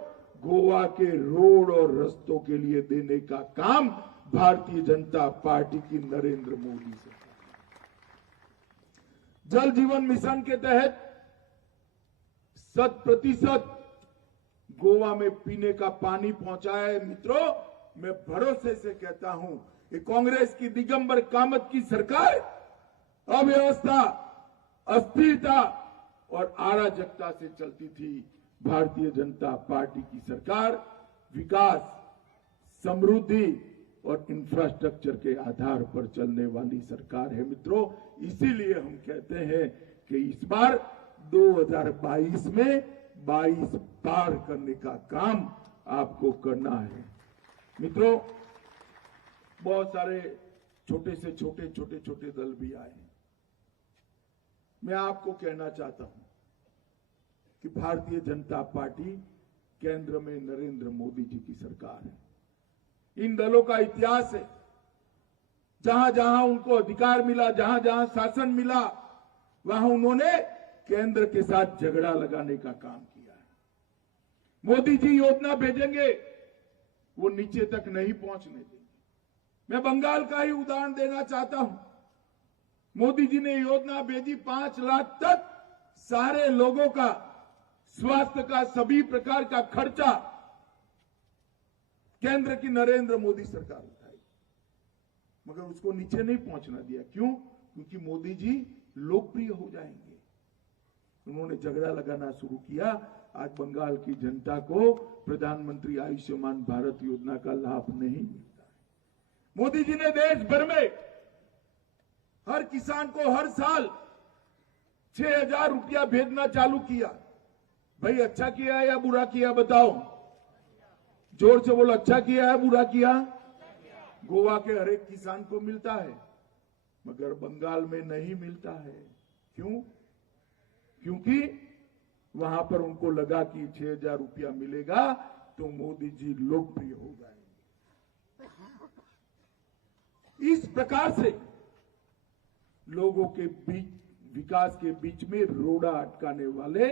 गोवा के रोड और रस्तों के लिए देने का काम भारतीय जनता पार्टी की नरेंद्र मोदी सरकार। जल जीवन मिशन के तहत 100% गोवा में पीने का पानी पहुंचाया है। मित्रों, मैं भरोसे से कहता हूं कि कांग्रेस की दिगंबर कामत की सरकार अव्यवस्था, अस्थिरता और अराजकता से चलती थी। भारतीय जनता पार्टी की सरकार विकास, समृद्धि और इंफ्रास्ट्रक्चर के आधार पर चलने वाली सरकार है। मित्रों, इसीलिए हम कहते हैं कि कि इस बार 2022 में 22 पार करने का काम आपको करना है। मित्रों, बहुत सारे छोटे से छोटे दल भी आए। मैं आपको कहना चाहता हूं कि भारतीय जनता पार्टी केंद्र में नरेंद्र मोदी जी की सरकार है। इन दलों का इतिहास है, जहां जहां उनको अधिकार मिला, जहां जहां शासन मिला, वहां उन्होंने केंद्र के साथ झगड़ा लगाने का काम किया है। मोदी जी योजना भेजेंगे, वो नीचे तक नहीं पहुंचने देंगे। मैं बंगाल का ही उदाहरण देना चाहता हूं। मोदी जी ने योजना भेजी 5 लाख तक सारे लोगों का स्वास्थ्य का सभी प्रकार का खर्चा केंद्र की नरेंद्र मोदी सरकार उठाई, मगर उसको नीचे नहीं पहुंचना दिया। क्यों? क्योंकि मोदी जी लोकप्रिय हो जाएंगे। उन्होंने झगड़ा लगाना शुरू किया। आज बंगाल की जनता को प्रधानमंत्री आयुष्मान भारत योजना का लाभ नहीं मिलता है। मोदी जी ने देश भर में हर किसान को हर साल 6,000 रुपया भेजना चालू किया। भाई अच्छा किया या बुरा किया बताओ? जोर से बोलो, अच्छा किया है बुरा किया? गोवा के हर एक किसान को मिलता है, मगर बंगाल में नहीं मिलता है। क्यों? क्योंकि वहां पर उनको लगा कि 6,000 रुपया मिलेगा तो मोदी जी लोकप्रिय हो जाएंगे। इस प्रकार से लोगों के बीच, विकास के बीच में रोड़ा अटकाने वाले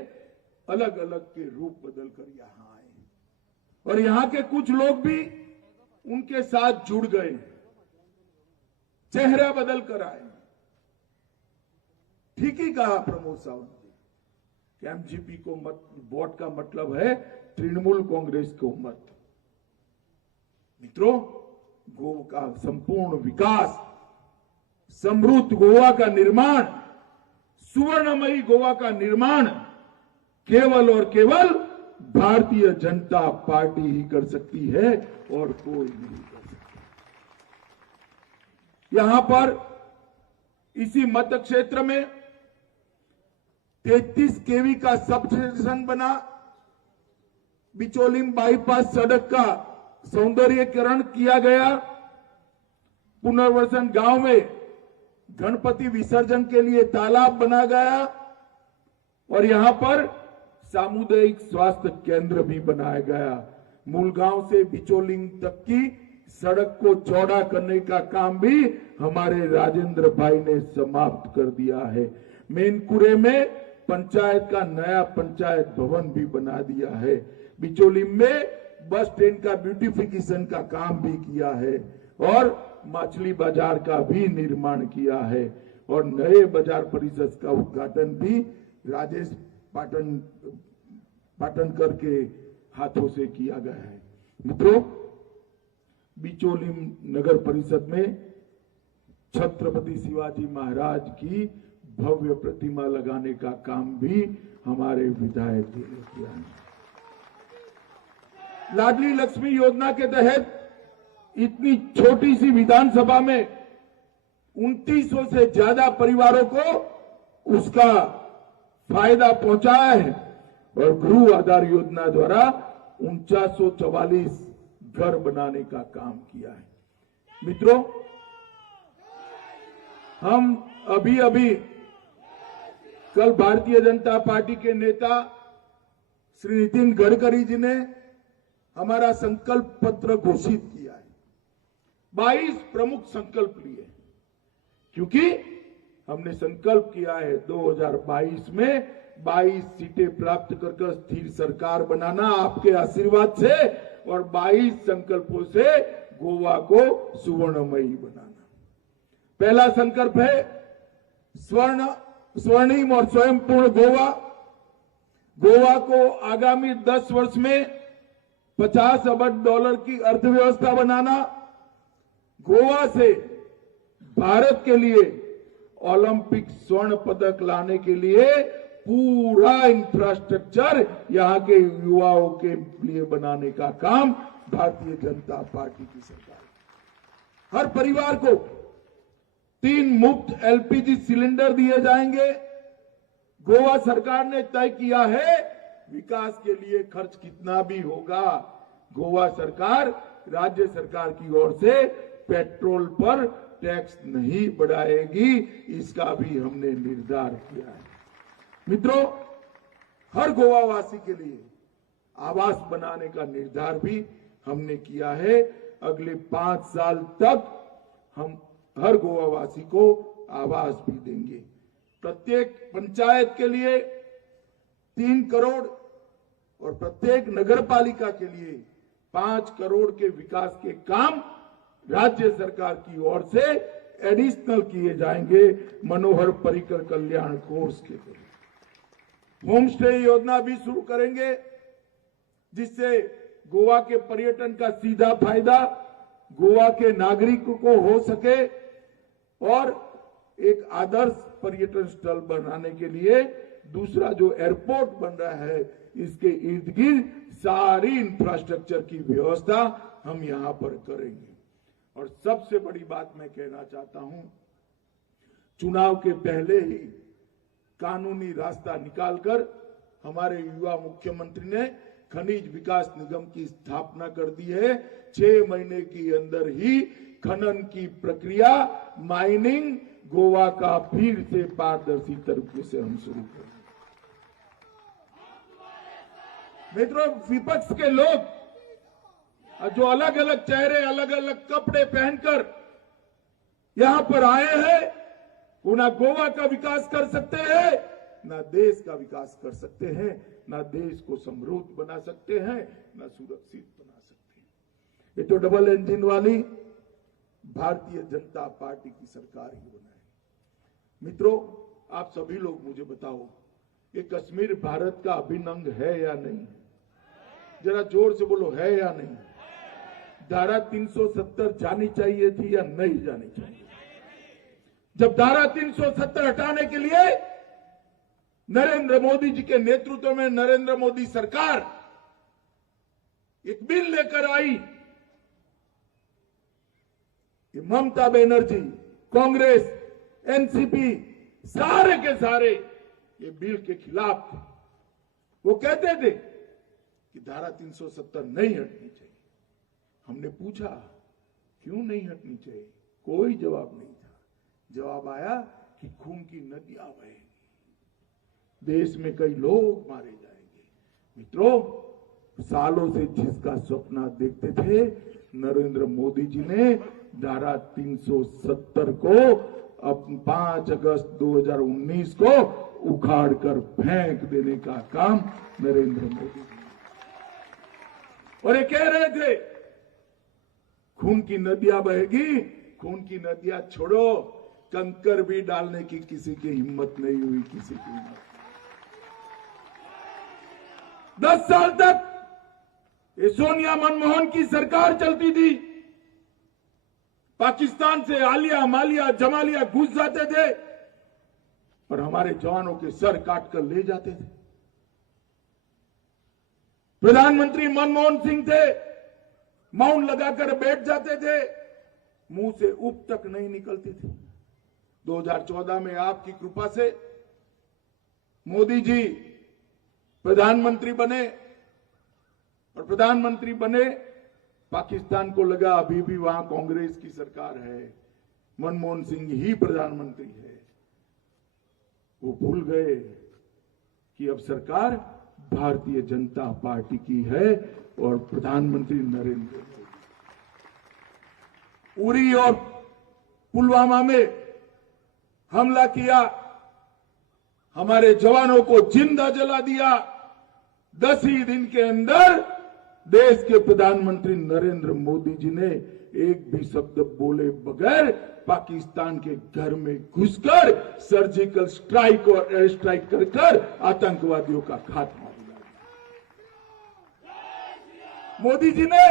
अलग अलग के रूप बदल कर यहां आए, और यहां के कुछ लोग भी उनके साथ जुड़ गए, चेहरा बदल कर आए। ठीक ही कहा प्रमोद सावंत जी कि एमजीपी को वोट का मतलब है तृणमूल कांग्रेस को मत। मित्रों, गोवा का संपूर्ण विकास, समृद्ध गोवा का निर्माण, सुवर्णमयी गोवा का निर्माण केवल और केवल भारतीय जनता पार्टी ही कर सकती है और कोई नहीं कर सकता। यहां पर इसी मत क्षेत्र में 33 केवी का सब स्टेशन बना, बिचोलिम बाईपास सड़क का सौंदर्यीकरण किया गया, पुनर्वसन गांव में गणपति विसर्जन के लिए तालाब बना गया, और यहां पर सामुदायिक स्वास्थ्य केंद्र भी बनाया गया। मूलगांव से बिचोलिंग तक की सड़क को चौड़ा करने का काम भी हमारे राजेंद्र भाई ने समाप्त कर दिया है। मेनकुरे में पंचायत का नया पंचायत भवन भी बना दिया है। बिचोलिम में बस स्टैंड का ब्यूटिफिकेशन का काम भी किया है, और मछली बाजार का भी निर्माण किया है, और नए बाजार परिसर का उद्घाटन भी राजेश पाटनकर के हाथों से किया गया है। मित्रों, बिचोलिम नगर परिषद में छत्रपति शिवाजी महाराज की भव्य प्रतिमा लगाने का काम भी हमारे विधायक जी ने किया है। लाडली लक्ष्मी योजना के तहत इतनी छोटी सी विधानसभा में 2900 से ज्यादा परिवारों को उसका फायदा पहुंचाया है, और गृह आधार योजना द्वारा 4944 घर बनाने का काम किया है। मित्रों, हम अभी कल भारतीय जनता पार्टी के नेता श्री नितिन गडकरी जी ने हमारा संकल्प पत्र घोषित किया है। 22 प्रमुख संकल्प लिए, क्योंकि हमने संकल्प किया है 2022 में 22 सीटें प्राप्त कर स्थिर सरकार बनाना आपके आशीर्वाद से, और 22 संकल्पों से गोवा को सुवर्णमयी बनाना। पहला संकल्प है स्वर्णिम और स्वयंपूर्ण गोवा। गोवा को आगामी 10 वर्ष में $50 अरब की अर्थव्यवस्था बनाना। गोवा से भारत के लिए ओलंपिक स्वर्ण पदक लाने के लिए पूरा इंफ्रास्ट्रक्चर यहां के युवाओं के लिए बनाने का काम भारतीय जनता पार्टी की सरकार। हर परिवार को 3 मुफ्त एलपीजी सिलेंडर दिए जाएंगे, गोवा सरकार ने तय किया है विकास के लिए खर्च कितना भी होगा, गोवा सरकार राज्य सरकार की ओर से पेट्रोल पर टैक्स नहीं बढ़ाएगी, इसका भी हमने निर्धार किया है। मित्रों, हर गोवा वासी के लिए आवास बनाने का निर्धार भी हमने किया है। अगले 5 साल तक हम हर गोवा वासी को आवास भी देंगे। प्रत्येक पंचायत के लिए 3 करोड़ और प्रत्येक नगरपालिका के लिए 5 करोड़ के विकास के काम राज्य सरकार की ओर से एडिशनल किए जाएंगे मनोहर पर्रिकर कल्याण कोष के जरिए। होम स्टे योजना भी शुरू करेंगे, जिससे गोवा के पर्यटन का सीधा फायदा गोवा के नागरिकों को हो सके और एक आदर्श पर्यटन स्थल बनाने के लिए दूसरा जो एयरपोर्ट बन रहा है, इसके इर्द गिर्द सारी इंफ्रास्ट्रक्चर की व्यवस्था हम यहां पर करेंगे। और सबसे बड़ी बात मैं कहना चाहता हूं, चुनाव के पहले ही कानूनी रास्ता निकालकर हमारे युवा मुख्यमंत्री ने खनिज विकास निगम की स्थापना कर दी है। 6 महीने के अंदर ही खनन की प्रक्रिया, माइनिंग गोवा का फिर से पारदर्शी तरीके से हम शुरू करेंगे। मित्रों, विपक्ष के लोग जो अलग अलग चेहरे, अलग अलग कपड़े पहनकर यहां पर आए हैं, वो ना गोवा का विकास कर सकते हैं, ना देश का विकास कर सकते हैं, ना देश को समृद्ध बना सकते हैं, ना सुरक्षित बना सकते हैं। ये तो डबल इंजन वाली भारतीय जनता पार्टी की सरकार ही बनाए। मित्रों, आप सभी लोग मुझे बताओ, ये कश्मीर भारत का अभिन्न अंग है या नहीं? जरा जोर से बोलो, है या नहीं? धारा 370 जानी चाहिए थी या नहीं जानी चाहिए? जब धारा 370 हटाने के लिए नरेंद्र मोदी जी के नेतृत्व में नरेंद्र मोदी सरकार एक बिल लेकर आई, ममता बनर्जी, कांग्रेस, एनसीपी सारे के सारे ये बिल के खिलाफ थे। वो कहते थे कि धारा 370 नहीं हटनी चाहिए। हमने पूछा क्यों नहीं हटनी चाहिए, कोई जवाब नहीं था। जवाब आया कि खून की नदियां बहेंगी, देश में कई लोग मारे जाएंगे। मित्रों, सालों से जिसका सपना देखते थे, नरेंद्र मोदी जी ने धारा 370 को अब 5 अगस्त 2019 को उखाड़कर फेंक देने का काम नरेंद्र मोदी जी। और ये कह रहे थे खून की नदियां बहेगी, खून की नदियां छोड़ो, कंकर भी डालने की किसी की हिम्मत नहीं हुई, किसी की हिम्मत। 10 साल तक ये सोनिया मनमोहन की सरकार चलती थी। पाकिस्तान से आलिया, मालिया, जमालिया घुस जाते थे और हमारे जवानों के सर काटकर ले जाते थे। प्रधानमंत्री मनमोहन सिंह थे, मौन लगाकर बैठ जाते थे, मुंह से उप तक नहीं निकलती थी। 2014 में आपकी कृपा से मोदी जी प्रधानमंत्री बने और प्रधानमंत्री बने, पाकिस्तान को लगा अभी भी वहां कांग्रेस की सरकार है, मनमोहन सिंह ही प्रधानमंत्री है। वो भूल गए कि अब सरकार भारतीय जनता पार्टी की है और प्रधानमंत्री नरेंद्र मोदी। उरी और पुलवामा में हमला किया, हमारे जवानों को जिंदा जला दिया। 10 ही दिन के अंदर देश के प्रधानमंत्री नरेंद्र मोदी जी ने एक भी शब्द बोले बगैर पाकिस्तान के घर में घुसकर सर्जिकल स्ट्राइक और एयर स्ट्राइक कर आतंकवादियों का खात्मा दिलाया। मोदी जी ने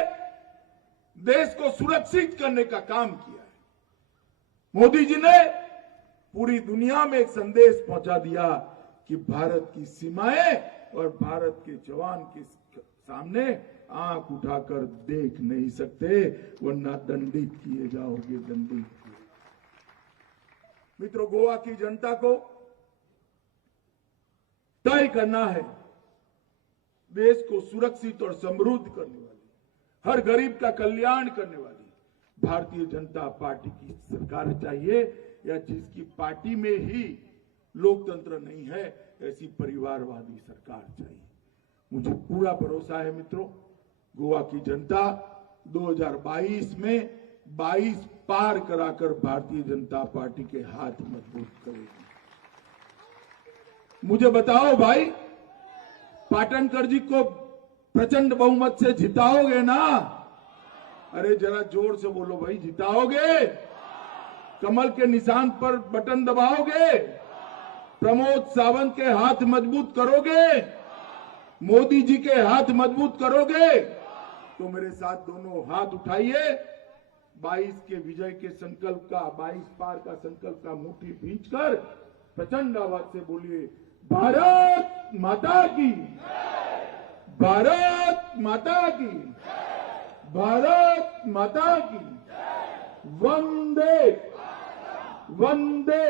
देश को सुरक्षित करने का काम किया है। मोदी जी ने पूरी दुनिया में एक संदेश पहुंचा दिया कि भारत की सीमाएं और भारत के जवान के सामने आंख उठाकर देख नहीं सकते, वरना दंडित किए जाओगे, दंडित। मित्रों, गोवा की जनता को तय करना है देश को सुरक्षित और समृद्ध करने वाली, हर गरीब का कल्याण करने वाली भारतीय जनता पार्टी की सरकार चाहिए, या जिसकी पार्टी में ही लोकतंत्र नहीं है ऐसी परिवारवादी सरकार चाहिए। मुझे पूरा भरोसा है मित्रों, गोवा की जनता 2022 में 22 पार कराकर भारतीय जनता पार्टी के हाथ मजबूत करेगी। मुझे बताओ भाई, पाटनकर जी को प्रचंड बहुमत से जिताओगे ना? अरे जरा जोर से बोलो भाई, जिताओगे? कमल के निशान पर बटन दबाओगे? प्रमोद सावंत के हाथ मजबूत करोगे? मोदी जी के हाथ मजबूत करोगे? तो मेरे साथ दोनों हाथ उठाइए, 22 के विजय के संकल्प का, 22 पार का संकल्प का मुट्ठी भींचकर प्रचंड आवाज से बोलिए, भारत माता की, भारत माता की, भारत माता की, वंदे वंदे